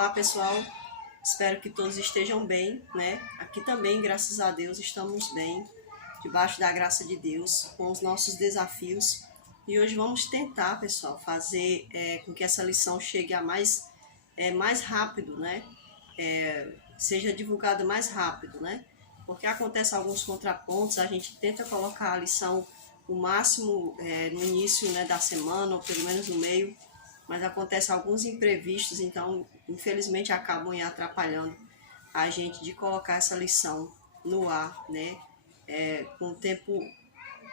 Olá pessoal, espero que todos estejam bem, né? Aqui também, graças a Deus, estamos bem, debaixo da graça de Deus, com os nossos desafios. E hoje vamos tentar, pessoal, fazer com que essa lição chegue a mais rápido, né? Seja divulgada mais rápido, né? Porque acontece alguns contrapontos, a gente tenta colocar a lição o máximo no início, né, da semana, ou pelo menos no meio, mas acontece alguns imprevistos, então infelizmente acabam atrapalhando a gente de colocar essa lição no ar, né, com tempo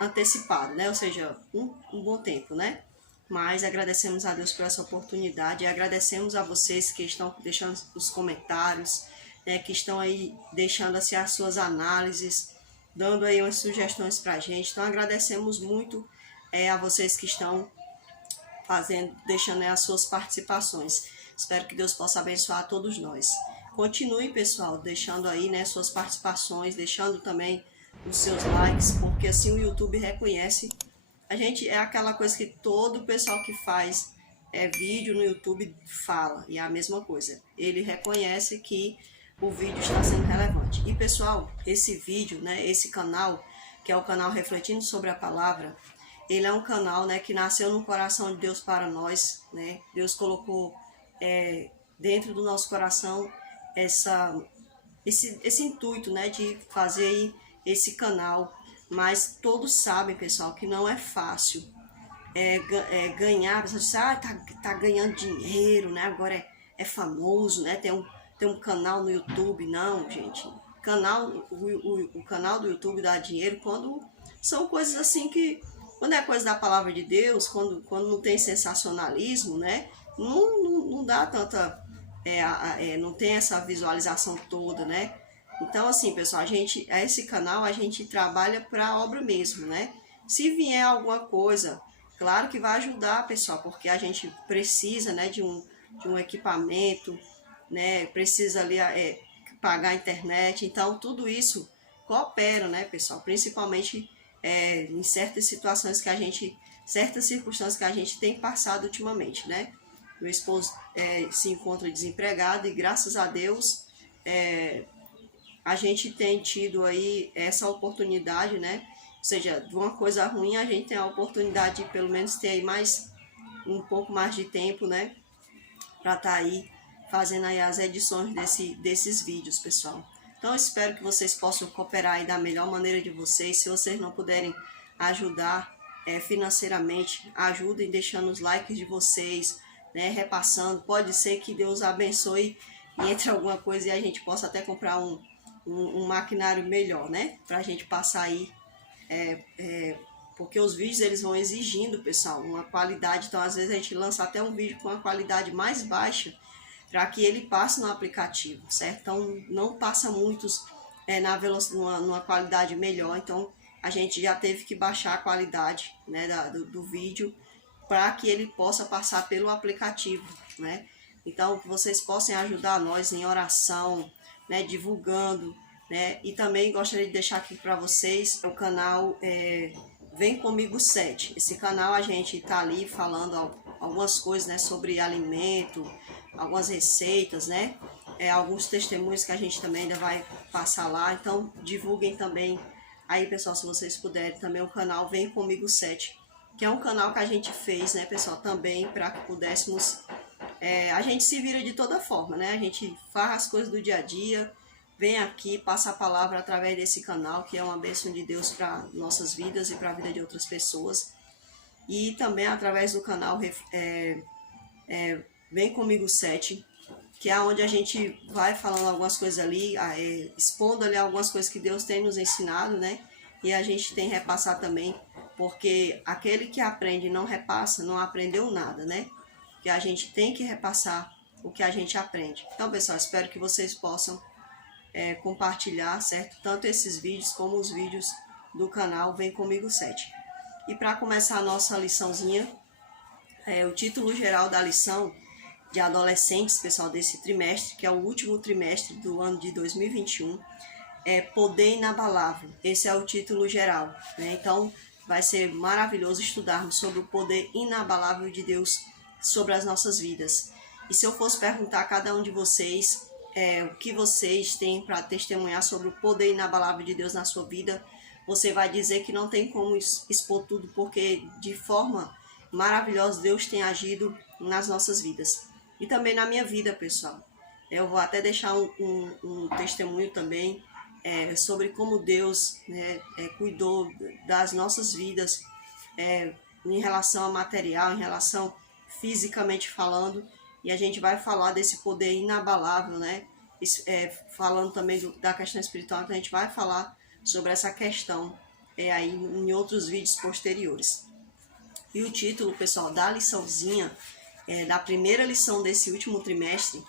antecipado, né, ou seja, um bom tempo, né. Mas agradecemos a Deus por essa oportunidade e agradecemos a vocês que estão deixando os comentários, né, que estão aí deixando assim as suas análises, dando aí umas sugestões para a gente. Então agradecemos muito a vocês que estão deixando as suas participações. Espero que Deus possa abençoar a todos nós. Continue, pessoal, deixando aí, né, suas participações, deixando também os seus likes, porque assim o YouTube reconhece. A gente é aquela coisa que todo o pessoal que faz vídeo no YouTube fala, e é a mesma coisa. Ele reconhece que o vídeo está sendo relevante. E pessoal, esse vídeo, né, esse canal, que é o canal Refletindo sobre a Palavra, ele é um canal, né, que nasceu no coração de Deus para nós, né? Deus colocou dentro do nosso coração esse intuito, né, de fazer esse canal. Mas todos sabem, pessoal, que não é fácil ganhar. Você diz, tá ganhando dinheiro, né? Agora é famoso, né? Tem um canal no YouTube. Não, gente. O canal do YouTube dá dinheiro quando são coisas assim que... Quando é coisa da palavra de Deus, quando não tem sensacionalismo, né? Não dá tanta... não tem essa visualização toda, né? Então, assim, pessoal, esse canal a gente trabalha para a obra mesmo, né? Se vier alguma coisa, claro que vai ajudar, pessoal, porque a gente precisa, né, de um equipamento, né? Precisa ali pagar a internet. Então, tudo isso coopera, né, pessoal? Principalmente em certas situações certas circunstâncias que a gente tem passado ultimamente, né? Meu esposo se encontra desempregado e, graças a Deus, a gente tem tido aí essa oportunidade, né? Ou seja, de uma coisa ruim a gente tem a oportunidade de pelo menos ter aí um pouco mais de tempo, né? Para estar aí fazendo aí as edições desses vídeos, pessoal. Então eu espero que vocês possam cooperar aí da melhor maneira de vocês. Se vocês não puderem ajudar financeiramente, ajudem deixando os likes de vocês, né? Repassando. Pode ser que Deus abençoe e entre alguma coisa e a gente possa até comprar um maquinário melhor, né? Pra gente passar aí, porque os vídeos eles vão exigindo, pessoal, uma qualidade. Então às vezes a gente lança até um vídeo com uma qualidade mais baixa para que ele passe no aplicativo, certo? Então não passa muitos na velocidade, numa qualidade melhor. Então a gente já teve que baixar a qualidade, né, do vídeo para que ele possa passar pelo aplicativo, né? Então que vocês possam ajudar nós em oração, né, divulgando, né? E também gostaria de deixar aqui para vocês o canal Vem Comigo 7. Esse canal a gente tá ali falando algumas coisas, né, sobre alimento, algumas receitas, né? Alguns testemunhos que a gente também ainda vai passar lá. Então divulguem também aí, pessoal, se vocês puderem, também o canal Vem Comigo 7, que é um canal que a gente fez, né, pessoal, também para que pudéssemos... a gente se vira de toda forma, né? A gente faz as coisas do dia a dia, vem aqui, passa a palavra através desse canal, que é uma bênção de Deus para nossas vidas e para a vida de outras pessoas. E também através do canal Vem Comigo 7, que é onde a gente vai falando algumas coisas ali, expondo ali algumas coisas que Deus tem nos ensinado, né? E a gente tem repassar também, porque aquele que aprende e não repassa, não aprendeu nada, né? Que a gente tem que repassar o que a gente aprende. Então, pessoal, espero que vocês possam compartilhar, certo? Tanto esses vídeos como os vídeos do canal Vem Comigo 7. E para começar a nossa liçãozinha, o título geral da lição de adolescentes, pessoal, desse trimestre, que é o último trimestre do ano de 2021, é Poder Inabalável. Esse é o título geral, né? Então, vai ser maravilhoso estudarmos sobre o poder inabalável de Deus sobre as nossas vidas. E se eu fosse perguntar a cada um de vocês o que vocês têm para testemunhar sobre o poder inabalável de Deus na sua vida, você vai dizer que não tem como expor tudo, porque de forma maravilhosa Deus tem agido nas nossas vidas. E também na minha vida, pessoal. Eu vou até deixar um testemunho também sobre como Deus, né, cuidou das nossas vidas em relação ao material, em relação fisicamente falando. E a gente vai falar desse poder inabalável, né? Falando também da questão espiritual, então a gente vai falar sobre essa questão aí em outros vídeos posteriores. E o título, pessoal, da liçãozinha, da primeira lição desse último trimestre,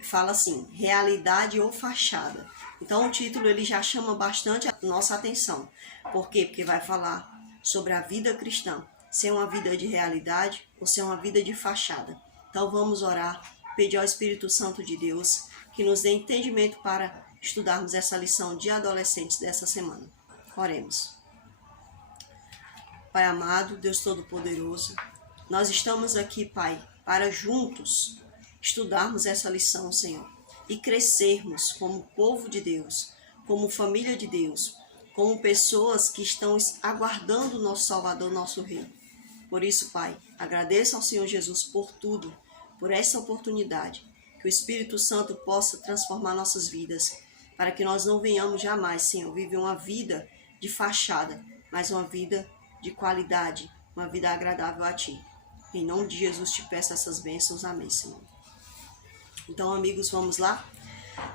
fala assim: realidade ou fachada. Então o título ele já chama bastante a nossa atenção. Por quê? Porque vai falar sobre a vida cristã, ser uma vida de realidade ou ser uma vida de fachada. Então vamos orar, pedir ao Espírito Santo de Deus que nos dê entendimento para estudarmos essa lição de adolescentes dessa semana. Oremos. Pai amado, Deus Todo-Poderoso, nós estamos aqui, Pai, para juntos estudarmos essa lição, Senhor, e crescermos como povo de Deus, como família de Deus, como pessoas que estão aguardando o nosso Salvador, nosso Rei. Por isso, Pai, agradeço ao Senhor Jesus por tudo, por essa oportunidade, que o Espírito Santo possa transformar nossas vidas, para que nós não venhamos jamais, Senhor, viver uma vida de fachada, mas uma vida de qualidade, uma vida agradável a Ti. Em nome de Jesus te peço essas bênçãos. Amém, Senhor. Então, amigos, vamos lá?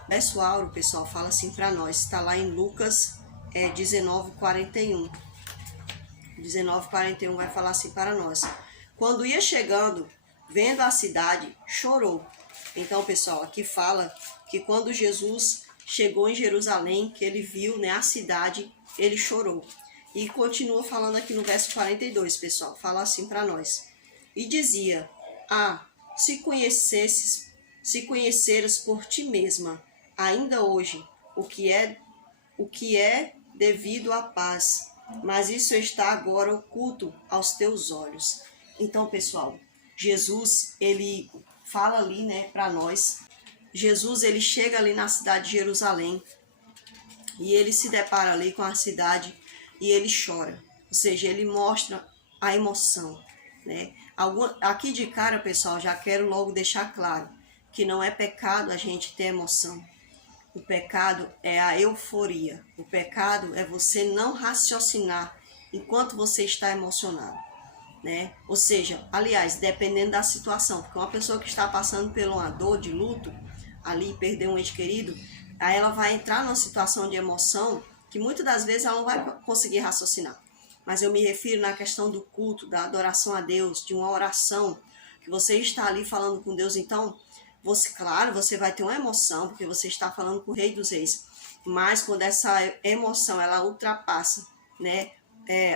Verso áureo, pessoal, fala assim para nós. Está lá em Lucas 19:41. 19:41 vai falar assim para nós. Quando ia chegando, vendo a cidade, chorou. Então, pessoal, aqui fala que quando Jesus chegou em Jerusalém, que ele viu, né, a cidade, ele chorou. E continua falando aqui no verso 42, pessoal. Fala assim para nós. E dizia: se conheceras por ti mesma, ainda hoje, o que é devido à paz, mas isso está agora oculto aos teus olhos. Então, pessoal, Jesus, ele fala ali, né, para nós. Jesus, ele chega ali na cidade de Jerusalém e ele se depara ali com a cidade e ele chora. Ou seja, ele mostra a emoção, né? Aqui de cara, pessoal, já quero logo deixar claro que não é pecado a gente ter emoção. O pecado é a euforia. O pecado é você não raciocinar enquanto você está emocionado, né? Ou seja, aliás, dependendo da situação, porque uma pessoa que está passando por uma dor de luto, ali perdeu um ente querido, aí ela vai entrar numa situação de emoção que muitas das vezes ela não vai conseguir raciocinar. Mas eu me refiro na questão do culto, da adoração a Deus, de uma oração, que você está ali falando com Deus. Então, claro, você vai ter uma emoção, porque você está falando com o Rei dos Reis. Mas quando essa emoção, ela ultrapassa, né,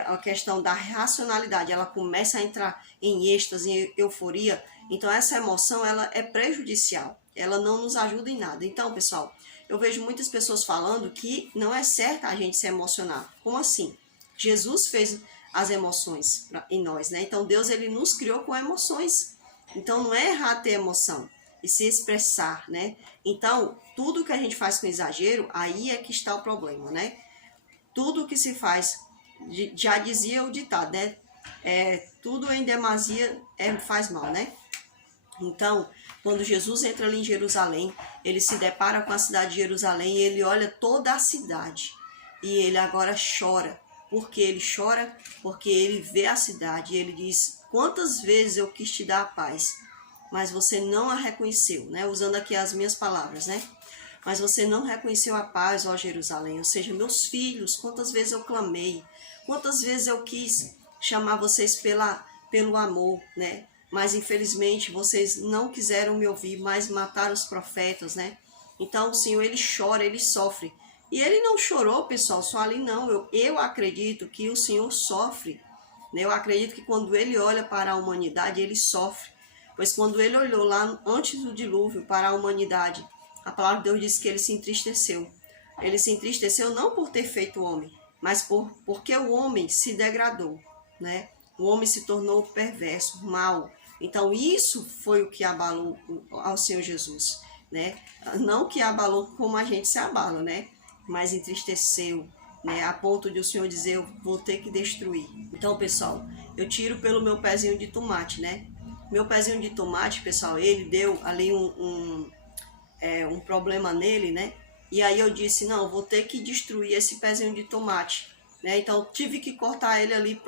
a questão da racionalidade, ela começa a entrar em êxtase, em euforia, então essa emoção, ela é prejudicial. Ela não nos ajuda em nada. Então, pessoal, eu vejo muitas pessoas falando que não é certo a gente se emocionar. Como assim? Jesus fez as emoções em nós, né? Então, Deus, ele nos criou com emoções. Então, não é errado ter emoção e se expressar, né? Então, tudo que a gente faz com exagero, aí é que está o problema, né? Tudo que se faz, já dizia o ditado, né? Tudo em demasia faz mal, né? Então, quando Jesus entra ali em Jerusalém, ele se depara com a cidade de Jerusalém e ele olha toda a cidade. E ele agora chora. Por que ele chora? Porque ele vê a cidade e ele diz: quantas vezes eu quis te dar a paz, mas você não a reconheceu, né? Usando aqui as minhas palavras, né? Mas você não reconheceu a paz, ó Jerusalém. Ou seja, meus filhos, quantas vezes eu clamei, quantas vezes eu quis chamar vocês pelo amor, né? Mas infelizmente vocês não quiseram me ouvir, mas mataram os profetas, né? Então o Senhor, ele chora, ele sofre. E ele não chorou, pessoal, só ali não. Eu acredito que o Senhor sofre, né? Eu acredito que quando ele olha para a humanidade, ele sofre. Pois quando ele olhou lá antes do dilúvio para a humanidade, a palavra de Deus diz que ele se entristeceu. Ele se entristeceu não por ter feito o homem, mas porque o homem se degradou, né? O homem se tornou perverso, mau, Então isso foi o que abalou ao Senhor Jesus, né? Não que abalou como a gente se abala, né? Mas entristeceu, né? A ponto de o Senhor dizer, eu vou ter que destruir. Então, pessoal, eu tiro pelo meu pezinho de tomate, né? Meu pezinho de tomate, pessoal, ele deu ali um problema nele, né? E aí eu disse, não, vou ter que destruir esse pezinho de tomate, né? Então tive que cortar ele ali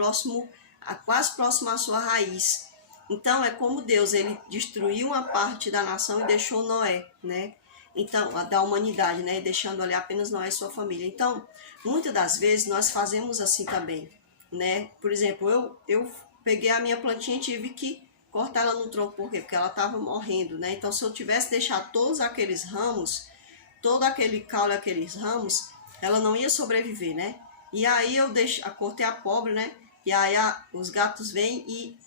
quase próximo à sua raiz. Então é como Deus, ele destruiu uma parte da nação e deixou Noé, né? Então, da humanidade, né? Deixando ali apenas Noé e sua família. Então, muitas das vezes nós fazemos assim também, né? Por exemplo, eu peguei a minha plantinha e tive que cortar ela no tronco, por quê? Porque ela estava morrendo, né? Então, se eu tivesse deixado todos aqueles ramos, todo aquele caule, aqueles ramos, ela não ia sobreviver, né? E aí eu cortei a pobre, né? E aí os gatos vêm e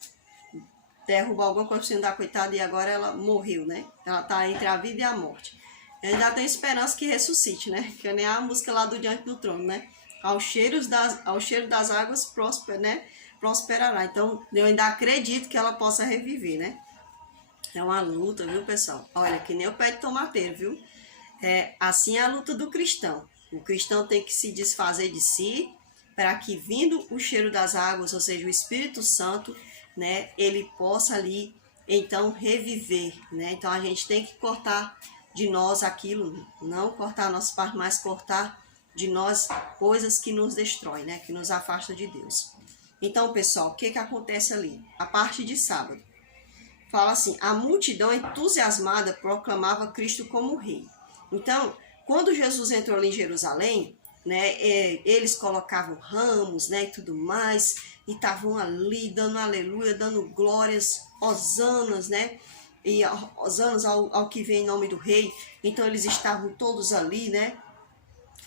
derrubam alguma coisa da coitada e agora ela morreu, né? Ela tá entre a vida e a morte. Eu ainda tenho esperança que ressuscite, né? Que nem a música lá do Diante do Trono, né? Ao cheiro das águas prosperará. Então, eu ainda acredito que ela possa reviver, né? É uma luta, viu, pessoal? Olha, que nem o pé de tomateiro, viu? Assim é a luta do cristão. O cristão tem que se desfazer de si para que, vindo o cheiro das águas, ou seja, o Espírito Santo, né, ele possa ali, então, reviver, né? Então, a gente tem que cortar de nós aquilo, não cortar a nossa parte, mas cortar de nós coisas que nos destroem, né? Que nos afastam de Deus. Então, pessoal, o que acontece ali? A parte de sábado. Fala assim, a multidão entusiasmada proclamava Cristo como rei. Então, quando Jesus entrou ali em Jerusalém, né, eles colocavam ramos, né, e tudo mais, e estavam ali dando aleluia, dando glórias, hosanas, né, e hosanas ao que vem em nome do rei. Então, eles estavam todos ali, né,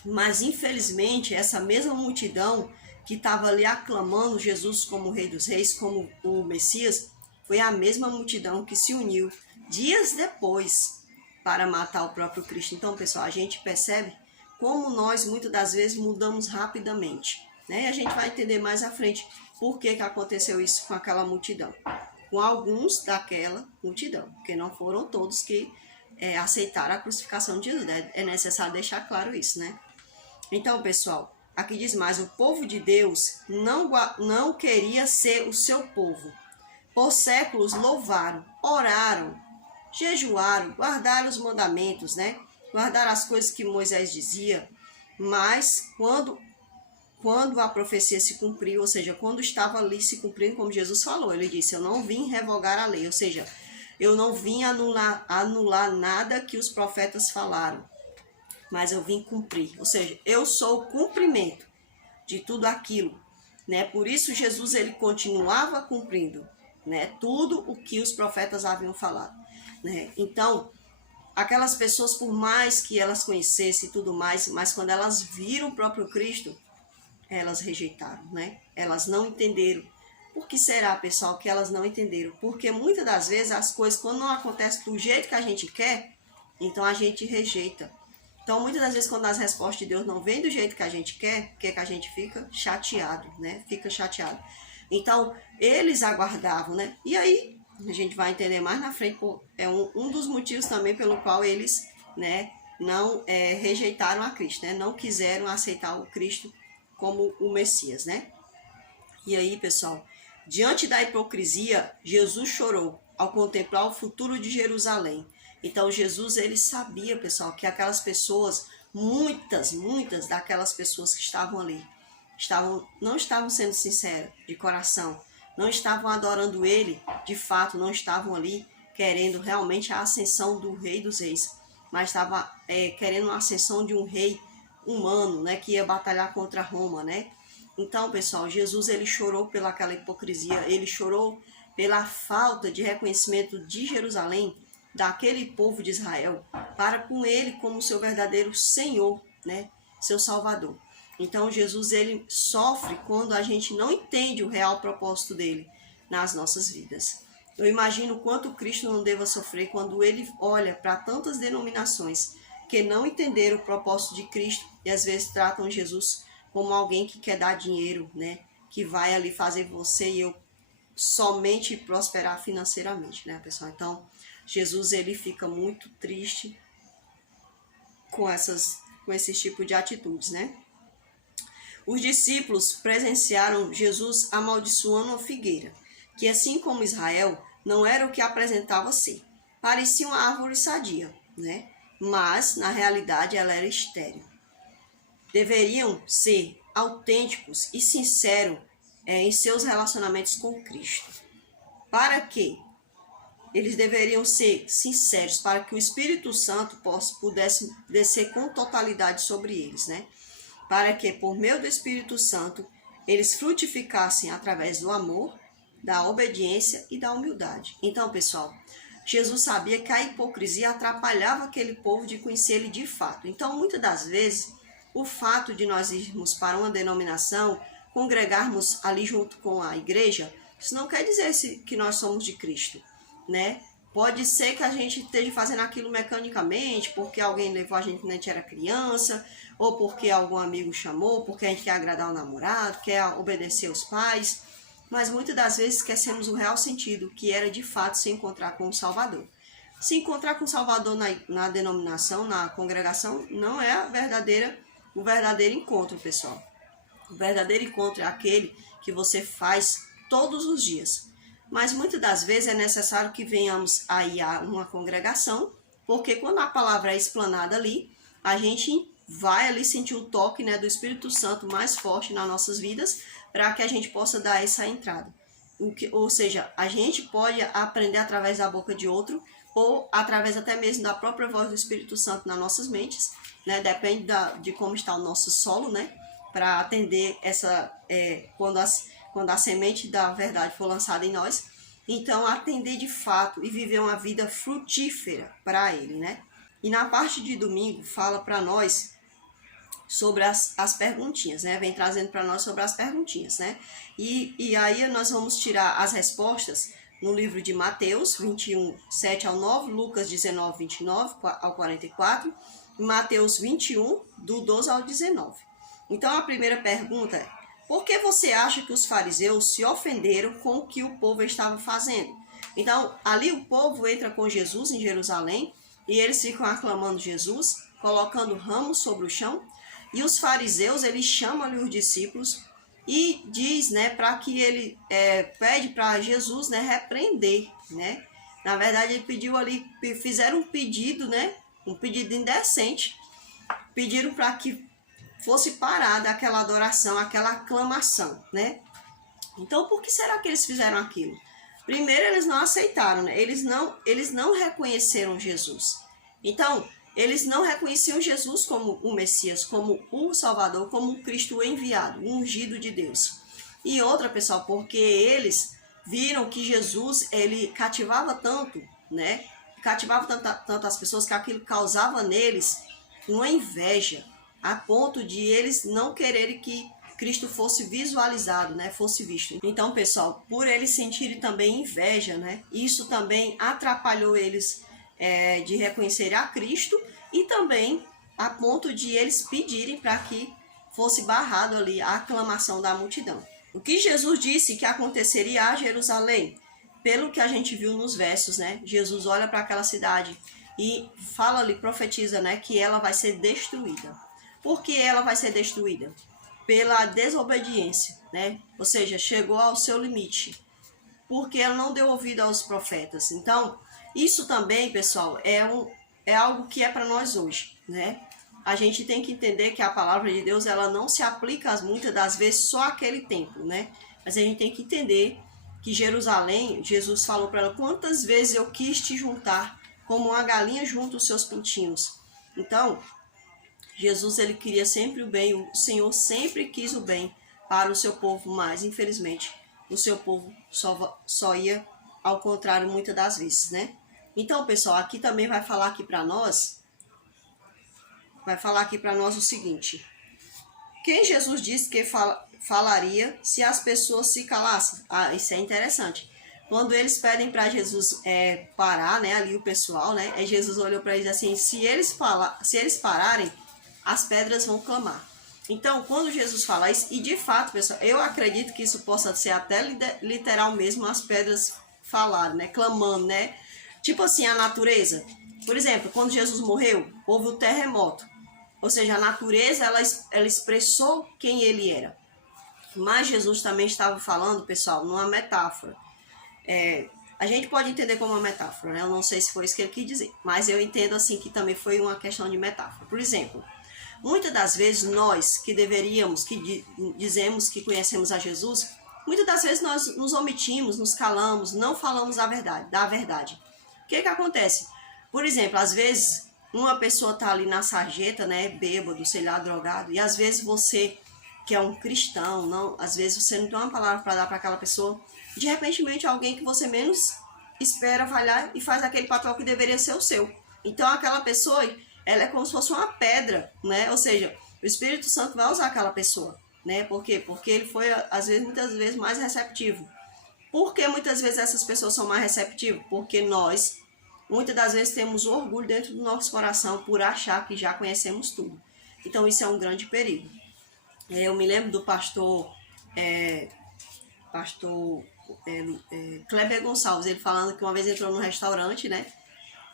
mas infelizmente, essa mesma multidão que estava ali aclamando Jesus como Rei dos Reis, como o Messias, foi a mesma multidão que se uniu dias depois para matar o próprio Cristo. Então, pessoal, a gente percebe como nós muitas das vezes mudamos rapidamente, né? E a gente vai entender mais à frente por que aconteceu isso com aquela multidão, com alguns daquela multidão, porque não foram todos que aceitaram a crucificação de Jesus, né? É necessário deixar claro isso, né? Então, pessoal, aqui diz mais, o povo de Deus não queria ser o seu povo. Por séculos louvaram, oraram, jejuaram, guardaram os mandamentos, né? Guardaram as coisas que Moisés dizia, mas quando a profecia se cumpriu, ou seja, quando estava ali se cumprindo, como Jesus falou, ele disse, eu não vim revogar a lei, ou seja, eu não vim anular nada que os profetas falaram, mas eu vim cumprir, ou seja, eu sou o cumprimento de tudo aquilo, né? Por isso Jesus ele continuava cumprindo, né, tudo o que os profetas haviam falado, né? Então, aquelas pessoas, por mais que elas conhecessem e tudo mais, mas quando elas viram o próprio Cristo, elas rejeitaram, né? Elas não entenderam. Por que será, pessoal, que elas não entenderam? Porque muitas das vezes as coisas, quando não acontecem do jeito que a gente quer, então a gente rejeita. Então, muitas das vezes, quando as respostas de Deus não vêm do jeito que a gente quer, o que a gente fica? Chateado, né? Fica chateado. Então, eles aguardavam, né? E aí, a gente vai entender mais na frente, é um dos motivos também pelo qual eles, né, não rejeitaram a Cristo, né? Não quiseram aceitar o Cristo como o Messias, né? E aí, pessoal, diante da hipocrisia, Jesus chorou ao contemplar o futuro de Jerusalém. Então, Jesus, ele sabia, pessoal, que aquelas pessoas, muitas daquelas pessoas que estavam ali, não estavam sendo sinceras, de coração, não estavam adorando ele, de fato, não estavam ali querendo realmente a ascensão do Rei dos Reis, mas estavam querendo a ascensão de um rei humano, né, que ia batalhar contra Roma, né? Então, pessoal, Jesus ele chorou pelaquela hipocrisia, ele chorou pela falta de reconhecimento de Jerusalém, daquele povo de Israel, para com ele como seu verdadeiro Senhor, né, seu Salvador. Então, Jesus ele sofre quando a gente não entende o real propósito dele nas nossas vidas. Eu imagino o quanto Cristo não deva sofrer quando ele olha para tantas denominações que não entenderam o propósito de Cristo e às vezes tratam Jesus como alguém que quer dar dinheiro, né? Que vai ali fazer você e eu somente prosperar financeiramente, né, pessoal? Então, Jesus, ele fica muito triste com esse tipo de atitudes, né? Os discípulos presenciaram Jesus amaldiçoando a figueira, que assim como Israel, não era o que apresentava ser. Parecia uma árvore sadia, né? Mas, na realidade, ela era estéril. Deveriam ser autênticos e sinceros em seus relacionamentos com Cristo. Para quê? Eles deveriam ser sinceros, para que o Espírito Santo pudesse descer com totalidade sobre eles, né? Para que, por meio do Espírito Santo, eles frutificassem através do amor, da obediência e da humildade. Então, pessoal, Jesus sabia que a hipocrisia atrapalhava aquele povo de conhecer ele de fato. Então, muitas das vezes, o fato de nós irmos para uma denominação, congregarmos ali junto com a igreja, isso não quer dizer que nós somos de Cristo, né? Pode ser que a gente esteja fazendo aquilo mecanicamente, porque alguém levou a gente quando a gente era criança, ou porque algum amigo chamou, porque a gente quer agradar o namorado, quer obedecer aos pais, mas muitas das vezes esquecemos o real sentido, que era de fato se encontrar com o Salvador. Se encontrar com o Salvador na denominação, na congregação, não é o verdadeiro encontro, pessoal. O verdadeiro encontro é aquele que você faz todos os dias. Mas muitas das vezes é necessário que venhamos aí a uma congregação, porque quando a palavra é explanada ali, a gente vai ali sentir o toque, né, do Espírito Santo mais forte nas nossas vidas, para que a gente possa dar essa entrada. Ou seja, a gente pode aprender através da boca de outro, ou através até mesmo da própria voz do Espírito Santo nas nossas mentes, né? Depende de como está o nosso solo, né? Para atender quando a semente da verdade for lançada em nós. Então, atender de fato e viver uma vida frutífera para ele, né? E na parte de domingo, fala para nós sobre as perguntinhas, né? Vem trazendo para nós sobre as perguntinhas, né? E aí nós vamos tirar as respostas no livro de Mateus 21, 7 ao 9, Lucas 19, 29 ao 44, e Mateus 21, do 12 ao 19. Então, a primeira pergunta é: por que você acha que os fariseus se ofenderam com o que o povo estava fazendo? Então, ali o povo entra com Jesus em Jerusalém e eles ficam aclamando Jesus, colocando ramos sobre o chão. E os fariseus, eles chamam ali os discípulos e diz, né, para que ele pede para Jesus, né, repreender, né? Na verdade, ele pediu ali, fizeram um pedido, né, um pedido indecente, pediram para que fosse parada aquela adoração, aquela aclamação, né? Então, por que será que eles fizeram aquilo? Primeiro, eles não aceitaram, né? Eles não reconheceram Jesus. Então, eles não reconheciam Jesus como o Messias, como o Salvador, como o Cristo enviado, o ungido de Deus. E outra, pessoal, porque eles viram que Jesus, ele cativava tanto, né? Cativava tanto as pessoas que aquilo causava neles uma inveja, a ponto de eles não quererem que Cristo fosse visualizado, né? Fosse visto. Então, pessoal, por eles sentirem também inveja, né? Isso também atrapalhou eles de reconhecer a Cristo e também a ponto de eles pedirem para que fosse barrado ali a aclamação da multidão. O que Jesus disse que aconteceria a Jerusalém? Pelo que a gente viu nos versos, né? Jesus olha para aquela cidade e fala ali, profetiza, né, que ela vai ser destruída. Por que ela vai ser destruída? Pela desobediência, né? Ou seja, chegou ao seu limite, porque ela não deu ouvido aos profetas. Então, isso também, pessoal, é algo que é para nós hoje, né? A gente tem que entender que a palavra de Deus, ela não se aplica muitas das vezes só àquele tempo, né? Mas a gente tem que entender que Jerusalém, Jesus falou para ela: quantas vezes eu quis te juntar como uma galinha junta os seus pintinhos. Então, Jesus, ele queria sempre o bem, o Senhor sempre quis o bem para o seu povo, mas infelizmente o seu povo só ia ao contrário muitas das vezes, né? Então, pessoal, aqui também vai falar aqui para nós o seguinte: quem Jesus disse que falaria se as pessoas se calassem? Ah, isso é interessante. Quando eles pedem para Jesus parar, né, ali o pessoal, né, Jesus olhou para eles assim: se eles pararem, as pedras vão clamar. Então, quando Jesus fala isso, e de fato, pessoal, eu acredito que isso possa ser até literal mesmo, as pedras falaram, né? Clamando, né? Tipo assim, a natureza. Por exemplo, quando Jesus morreu, houve o terremoto. Ou seja, a natureza, ela expressou quem ele era. Mas Jesus também estava falando, pessoal, numa metáfora. A gente pode entender como uma metáfora, né? Eu não sei se foi isso que ele quis dizer, mas eu entendo assim que também foi uma questão de metáfora. Por exemplo, muitas das vezes nós que deveríamos, que dizemos que conhecemos a Jesus, muitas das vezes nós nos omitimos, nos calamos, não falamos da verdade. O que acontece? Por exemplo, às vezes uma pessoa está ali na sarjeta, né, bêbado, sei lá, drogado, e às vezes você, que é um cristão, não, às vezes você não tem uma palavra para dar para aquela pessoa, de repente alguém que você menos espera vai lá e faz aquele papel que deveria ser o seu. Então aquela pessoa, ela é como se fosse uma pedra, né? Ou seja, o Espírito Santo vai usar aquela pessoa, né? Por quê? Porque ele foi, às vezes, muitas vezes, mais receptivo. Por que muitas vezes essas pessoas são mais receptivas? Porque nós, muitas das vezes, temos orgulho dentro do nosso coração por achar que já conhecemos tudo. Então isso é um grande perigo. Eu me lembro do pastor Kleber Gonçalves, ele falando que uma vez entrou num restaurante, né?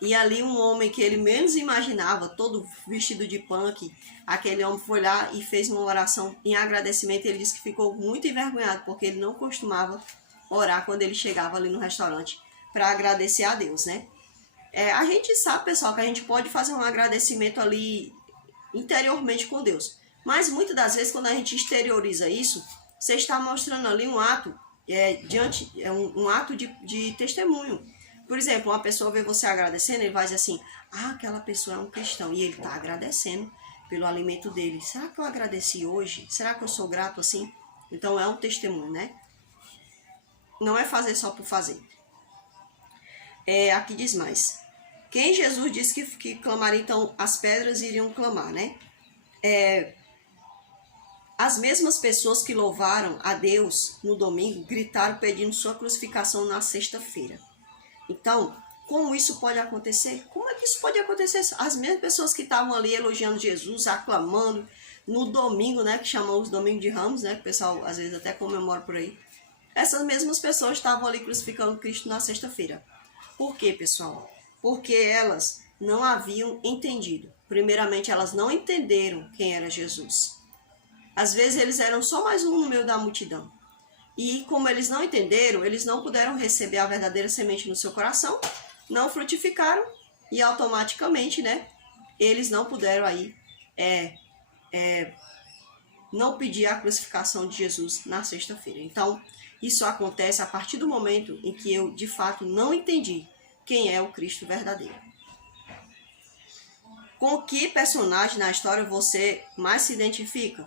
E ali um homem que ele menos imaginava, todo vestido de punk, aquele homem foi lá e fez uma oração em agradecimento. Ele disse que ficou muito envergonhado, porque ele não costumava orar quando ele chegava ali no restaurante para agradecer a Deus, né? A gente sabe, pessoal, que a gente pode fazer um agradecimento ali interiormente com Deus. Mas muitas das vezes, quando a gente exterioriza isso, você está mostrando ali um ato, um ato de testemunho. Por exemplo, uma pessoa vê você agradecendo, ele vai dizer assim, aquela pessoa é um cristão, e ele está agradecendo pelo alimento dele. Será que eu agradeci hoje? Será que eu sou grato assim? Então é um testemunho, né? Não é fazer só por fazer. Aqui diz mais. Quem Jesus disse que clamaria, então as pedras iriam clamar, né? As mesmas pessoas que louvaram a Deus no domingo gritaram pedindo sua crucificação na sexta-feira. Então, como isso pode acontecer? Como é que isso pode acontecer? As mesmas pessoas que estavam ali elogiando Jesus, aclamando no domingo, né, que chamamos Domingo de Ramos, né, que o pessoal às vezes até comemora por aí. Essas mesmas pessoas estavam ali crucificando Cristo na sexta-feira. Por quê, pessoal? Porque elas não haviam entendido. Primeiramente, elas não entenderam quem era Jesus. Às vezes eles eram só mais um no meio da multidão. E como eles não entenderam, eles não puderam receber a verdadeira semente no seu coração, não frutificaram e automaticamente, né, eles não puderam aí não pedir a crucificação de Jesus na sexta-feira. Então, isso acontece a partir do momento em que eu, de fato, não entendi quem é o Cristo verdadeiro. Com que personagem na história você mais se identifica?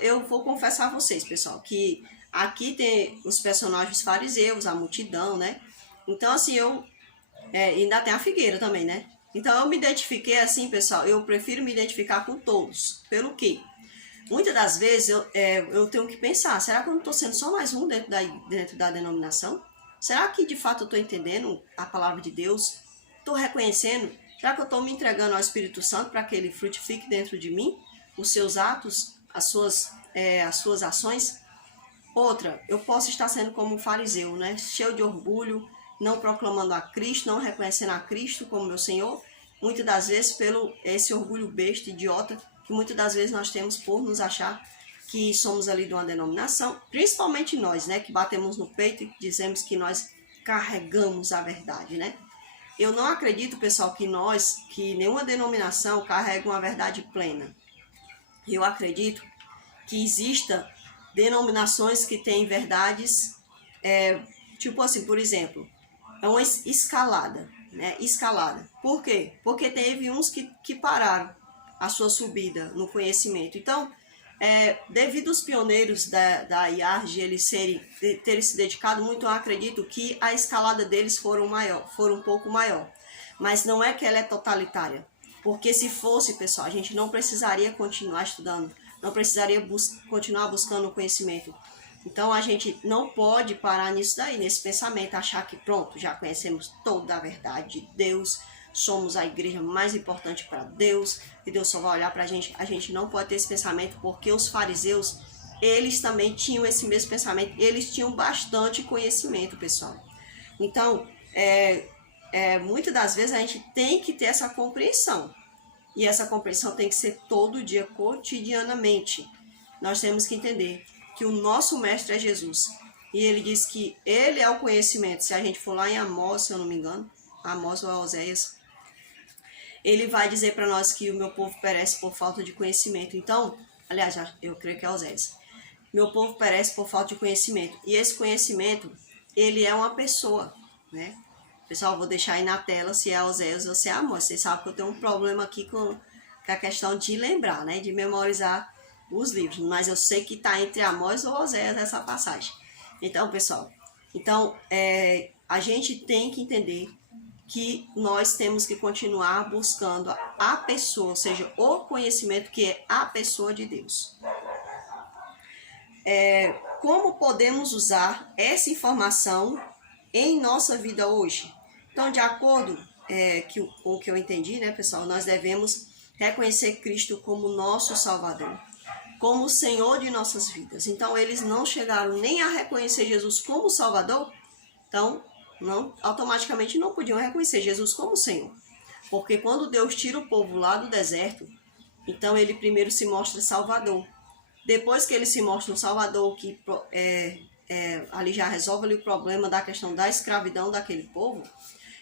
Eu vou confessar a vocês, pessoal, que aqui tem os personagens fariseus, a multidão, né? Então, assim, ainda tem a figueira também, né? Então, eu me identifiquei assim, pessoal, eu prefiro me identificar com todos. Pelo quê? Muitas das vezes eu tenho que pensar, será que eu não estou sendo só mais um dentro da denominação? Será que, de fato, eu estou entendendo a palavra de Deus? Estou reconhecendo? Será que eu estou me entregando ao Espírito Santo para que ele frutifique dentro de mim? Os seus atos, as suas ações? Outra, eu posso estar sendo como um fariseu, né? Cheio de orgulho, não proclamando a Cristo, não reconhecendo a Cristo como meu Senhor, muitas das vezes pelo esse orgulho besta, idiota, que muitas das vezes nós temos por nos achar que somos ali de uma denominação, principalmente nós, né? Que batemos no peito e dizemos que nós carregamos a verdade, né? Eu não acredito, pessoal, que nenhuma denominação carrega uma verdade plena. Eu acredito que exista denominações que têm verdades, tipo assim, por exemplo, é uma escalada, né? Escalada. Por quê? Porque teve uns que pararam a sua subida no conhecimento. Então, devido aos pioneiros da IARG eles terem se dedicado muito, eu acredito que a escalada deles foram um pouco maior. Mas não é que ela é totalitária. Porque se fosse, pessoal, a gente não precisaria continuar estudando, não precisaria continuar buscando o conhecimento. Então a gente não pode parar nisso daí, nesse pensamento, achar que pronto, já conhecemos toda a verdade de Deus, somos a igreja mais importante para Deus, e Deus só vai olhar para a gente não pode ter esse pensamento, porque os fariseus, eles também tinham esse mesmo pensamento, eles tinham bastante conhecimento, pessoal. Então, muitas das vezes a gente tem que ter essa compreensão, e essa compreensão tem que ser todo dia, cotidianamente. Nós temos que entender que o nosso mestre é Jesus, e ele diz que ele é o conhecimento. Se a gente for lá em Amós, se eu não me engano, Amós ou Oséias, ele vai dizer para nós que o meu povo perece por falta de conhecimento. Então, aliás, eu creio que é Oséias. Meu povo perece por falta de conhecimento. E esse conhecimento, ele é uma pessoa, né? Pessoal, vou deixar aí na tela se é Oséias ou se é Amós. Vocês sabem que eu tenho um problema aqui com a questão de lembrar, né? De memorizar os livros. Mas eu sei que está entre Amós ou Oséias essa passagem. Então, pessoal, a gente tem que entender que nós temos que continuar buscando a pessoa, ou seja, o conhecimento, que é a pessoa de Deus. Como podemos usar essa informação em nossa vida hoje? Então, de acordo com o que eu entendi, né, pessoal, nós devemos reconhecer Cristo como nosso Salvador, como o Senhor de nossas vidas. Então, eles não chegaram nem a reconhecer Jesus como Salvador, então, automaticamente não podiam reconhecer Jesus como Senhor. Porque quando Deus tira o povo lá do deserto, então ele primeiro se mostra Salvador. Depois que ele se mostra um Salvador, que ali já resolve ali o problema da questão da escravidão daquele povo,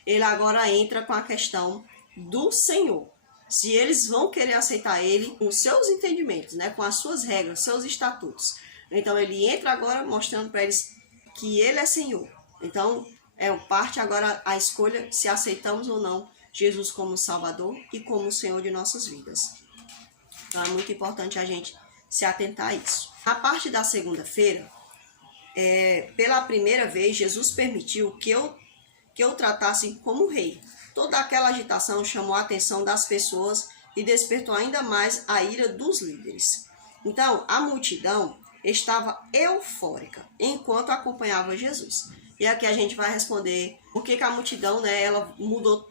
ele agora entra com a questão do Senhor. Se eles vão querer aceitar ele com seus entendimentos, né, com as suas regras, seus estatutos. Então ele entra agora mostrando para eles que ele é Senhor. Então parte agora a escolha se aceitamos ou não Jesus como Salvador e como Senhor de nossas vidas. Então é muito importante a gente se atentar a isso. Na parte da segunda-feira, pela primeira vez, Jesus permitiu que eu tratasse como rei. Toda aquela agitação chamou a atenção das pessoas e despertou ainda mais a ira dos líderes. Então, a multidão estava eufórica enquanto acompanhava Jesus. E aqui a gente vai responder por que a multidão, né, ela mudou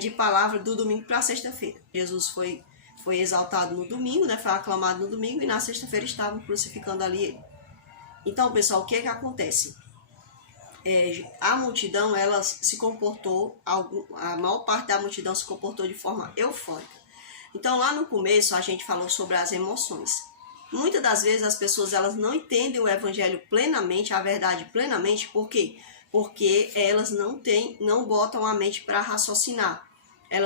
de palavra do domingo para sexta-feira. Jesus foi exaltado no domingo, né, foi aclamado no domingo, e na sexta-feira estavam crucificando ali ele. Então, pessoal, o que acontece? A multidão, ela se comportou, a maior parte da multidão se comportou de forma eufórica. Então, lá no começo, a gente falou sobre as emoções. Muitas das vezes as pessoas elas não entendem o evangelho plenamente, a verdade plenamente. Por quê? Porque elas não botam a mente para raciocinar.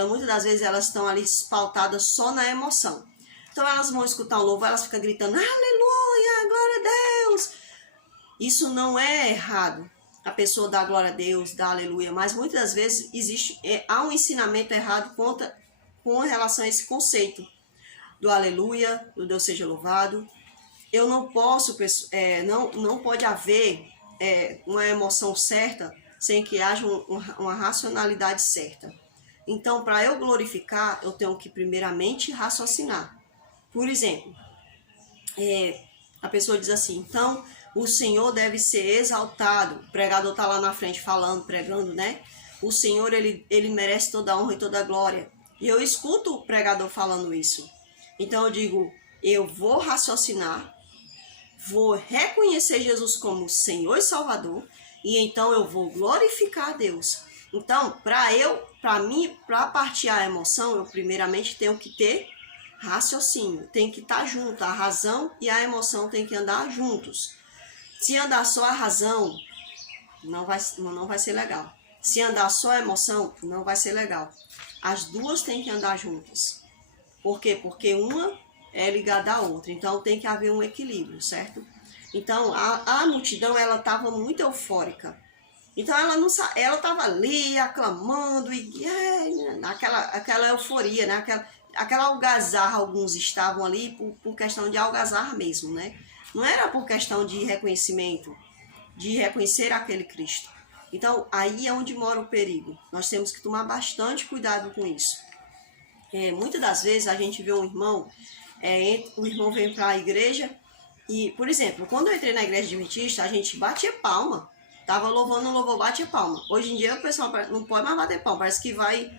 Muitas das vezes elas estão ali pautadas só na emoção. Então elas vão escutar um louvor, elas ficam gritando, aleluia, glória a Deus. Isso não é errado, a pessoa dá glória a Deus, dá aleluia, mas muitas das vezes há um ensinamento errado com relação a esse conceito do aleluia, do Deus seja louvado. Eu não posso, não pode haver uma emoção certa sem que haja uma racionalidade certa. Então, para eu glorificar, eu tenho que primeiramente raciocinar. Por exemplo, a pessoa diz assim, então o Senhor deve ser exaltado. O pregador está lá na frente falando, pregando, né? O Senhor, ele merece toda a honra e toda a glória. E eu escuto o pregador falando isso. Então eu digo, eu vou raciocinar, vou reconhecer Jesus como Senhor e Salvador, e então eu vou glorificar a Deus. Então, para partir a emoção, eu primeiramente tenho que ter raciocínio, tem que estar junto, a razão e a emoção tem que andar juntos. Se andar só a razão, não vai ser legal. Se andar só a emoção, não vai ser legal. As duas têm que andar juntas. Por quê? Porque uma é ligada à outra. Então tem que haver um equilíbrio, certo? Então a multidão, ela estava muito eufórica. Então ela estava ali aclamando e aquela euforia, né? Aquela algazarra, alguns estavam ali por questão de algazarra mesmo, né? Não era por questão de reconhecimento, de reconhecer aquele Cristo. Então, aí é onde mora o perigo. Nós temos que tomar bastante cuidado com isso. Muitas das vezes a gente vê um irmão, o irmão vem para a igreja e, por exemplo, quando eu entrei na igreja adventista, a gente batia palma. Tava louvando um louvor, batia palma. Hoje em dia o pessoal não pode mais bater palma, parece que vai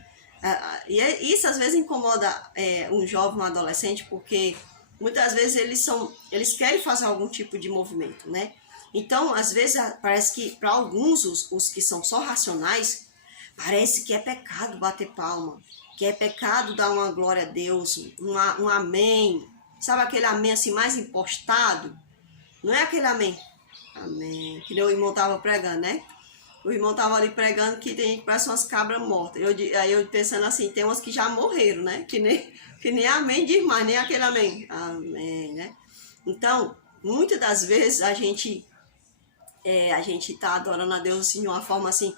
Isso às vezes incomoda um jovem, um adolescente, porque muitas vezes eles querem fazer algum tipo de movimento, né? Então, às vezes, parece que para alguns, os que são só racionais, parece que é pecado bater palma, que é pecado dar uma glória a Deus, um amém. Sabe aquele amém assim mais impostado? Não é aquele amém, amém, que o irmão estava pregando, né? O irmão estava ali pregando que tem gente que parece umas cabras mortas. Aí eu pensando assim, tem umas que já morreram, né? Que nem amém diz mais, nem aquele amém. Amém, né? Então, muitas das vezes a gente tá adorando a Deus assim, de uma forma assim,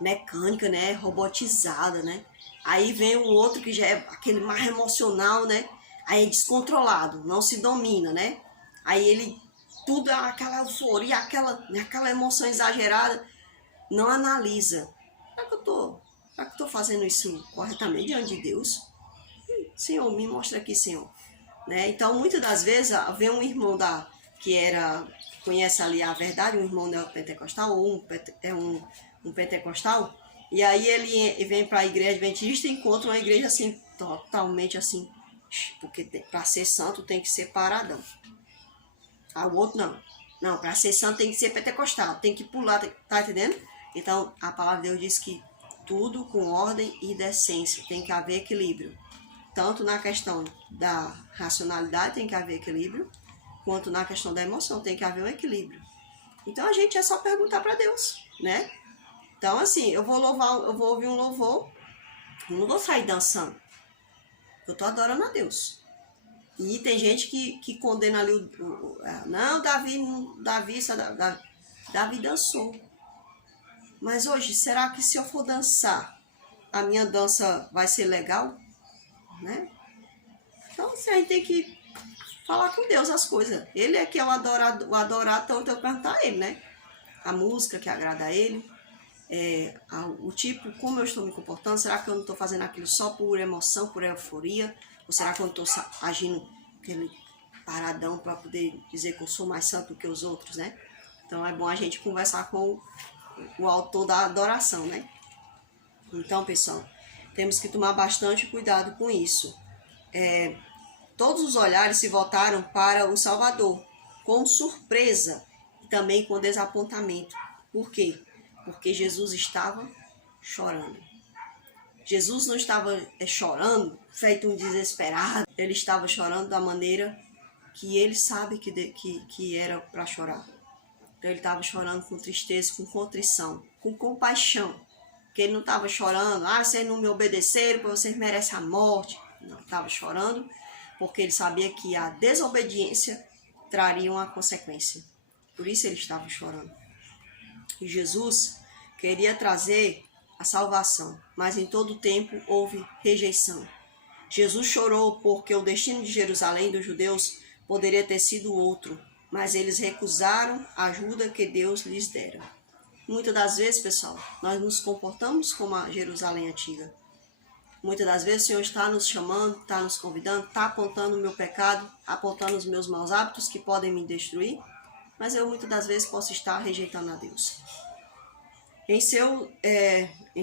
mecânica, né? Robotizada, né? Aí vem o outro que já é aquele mais emocional, né? Aí é descontrolado, não se domina, né? Aí ele, tudo é aquela euforia, aquela emoção exagerada, não analisa. Será que eu tô fazendo isso corretamente diante de Deus? Senhor, me mostra aqui, Senhor. Né? Então, muitas das vezes, vem um irmão conhece ali a verdade, um irmão neopentecostal ou um pentecostal, e aí ele vem para a igreja adventista e encontra uma igreja assim, totalmente assim, porque para ser santo tem que ser paradão. O outro não. Não, para ser santo tem que ser pentecostal, tem que pular, tá entendendo? Então, a palavra de Deus diz que tudo com ordem e decência, tem que haver equilíbrio. Tanto na questão da racionalidade tem que haver equilíbrio, quanto na questão da emoção tem que haver um equilíbrio. Então a gente é só perguntar para Deus, né? Então assim, eu vou ouvir um louvor, eu não vou sair dançando. Eu tô adorando a Deus. E tem gente que condena ali não, Davi dançou. Mas hoje, será que se eu for dançar, a minha dança vai ser legal? Né? Então, a gente tem que falar com Deus as coisas. Ele é que é o adorado, então eu tenho que perguntar a ele, né? A música que agrada a ele, o tipo, como eu estou me comportando, será que eu não estou fazendo aquilo só por emoção, por euforia? Ou será que eu não estou agindo aquele paradão para poder dizer que eu sou mais santo do que os outros, né? Então é bom a gente conversar com o autor da adoração, né? Então, pessoal, temos que tomar bastante cuidado com isso. Todos os olhares se voltaram para o Salvador, com surpresa e também com desapontamento. Por quê? Porque Jesus estava chorando. Jesus não estava chorando, feito um desesperado. Ele estava chorando da maneira que ele sabe que era para chorar. Então ele estava chorando com tristeza, com contrição, com compaixão. Porque ele não estava chorando, vocês não me obedeceram, vocês merecem a morte. Não, estava chorando porque ele sabia que a desobediência traria uma consequência. Por isso ele estava chorando. E Jesus queria trazer a salvação, mas em todo tempo houve rejeição. Jesus chorou porque o destino de Jerusalém dos judeus poderia ter sido outro, mas eles recusaram a ajuda que Deus lhes dera. Muitas das vezes, pessoal, nós nos comportamos como a Jerusalém antiga. Muitas das vezes o Senhor está nos chamando, está nos convidando, está apontando o meu pecado, apontando os meus maus hábitos que podem me destruir, mas eu muitas das vezes posso estar rejeitando a Deus. Em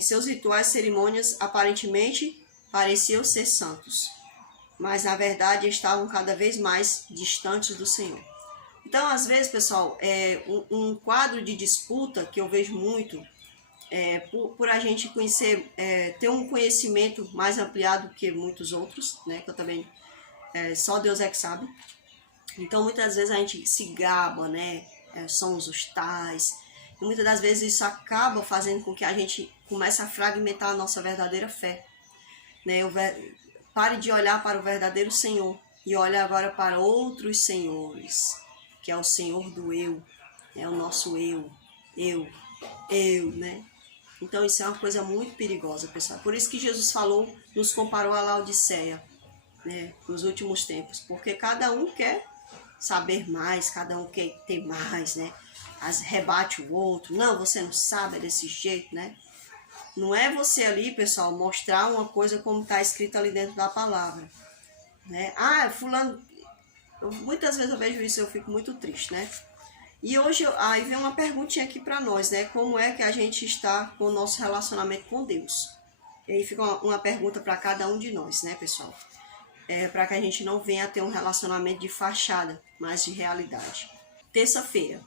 seus rituais e cerimônias, aparentemente, pareciam ser santos, mas na verdade estavam cada vez mais distantes do Senhor. Então, às vezes, pessoal, um quadro de disputa que eu vejo muito, por a gente conhecer, ter um conhecimento mais ampliado que muitos outros, né, que eu também, só Deus é que sabe. Então, muitas vezes a gente se gaba, né, somos os tais, e muitas das vezes isso acaba fazendo com que a gente comece a fragmentar a nossa verdadeira fé. Né? Pare de olhar para o verdadeiro Senhor e olhe agora para outros senhores, que é o Senhor do eu, é o nosso eu, né? Então isso é uma coisa muito perigosa, pessoal. Por isso que Jesus falou, nos comparou a Laodiceia, né, nos últimos tempos, porque cada um quer saber mais, cada um quer ter mais, né? Rebate o outro, não, você não sabe, é desse jeito, né? Não é você ali, pessoal, mostrar uma coisa como está escrito ali dentro da palavra, né? Fulano, muitas vezes eu vejo isso e eu fico muito triste, né? E hoje, aí vem uma perguntinha aqui para nós, né? Como é que a gente está com o nosso relacionamento com Deus? E aí fica uma pergunta para cada um de nós, né, pessoal? Para que a gente não venha a ter um relacionamento de fachada, mas de realidade. Terça-feira.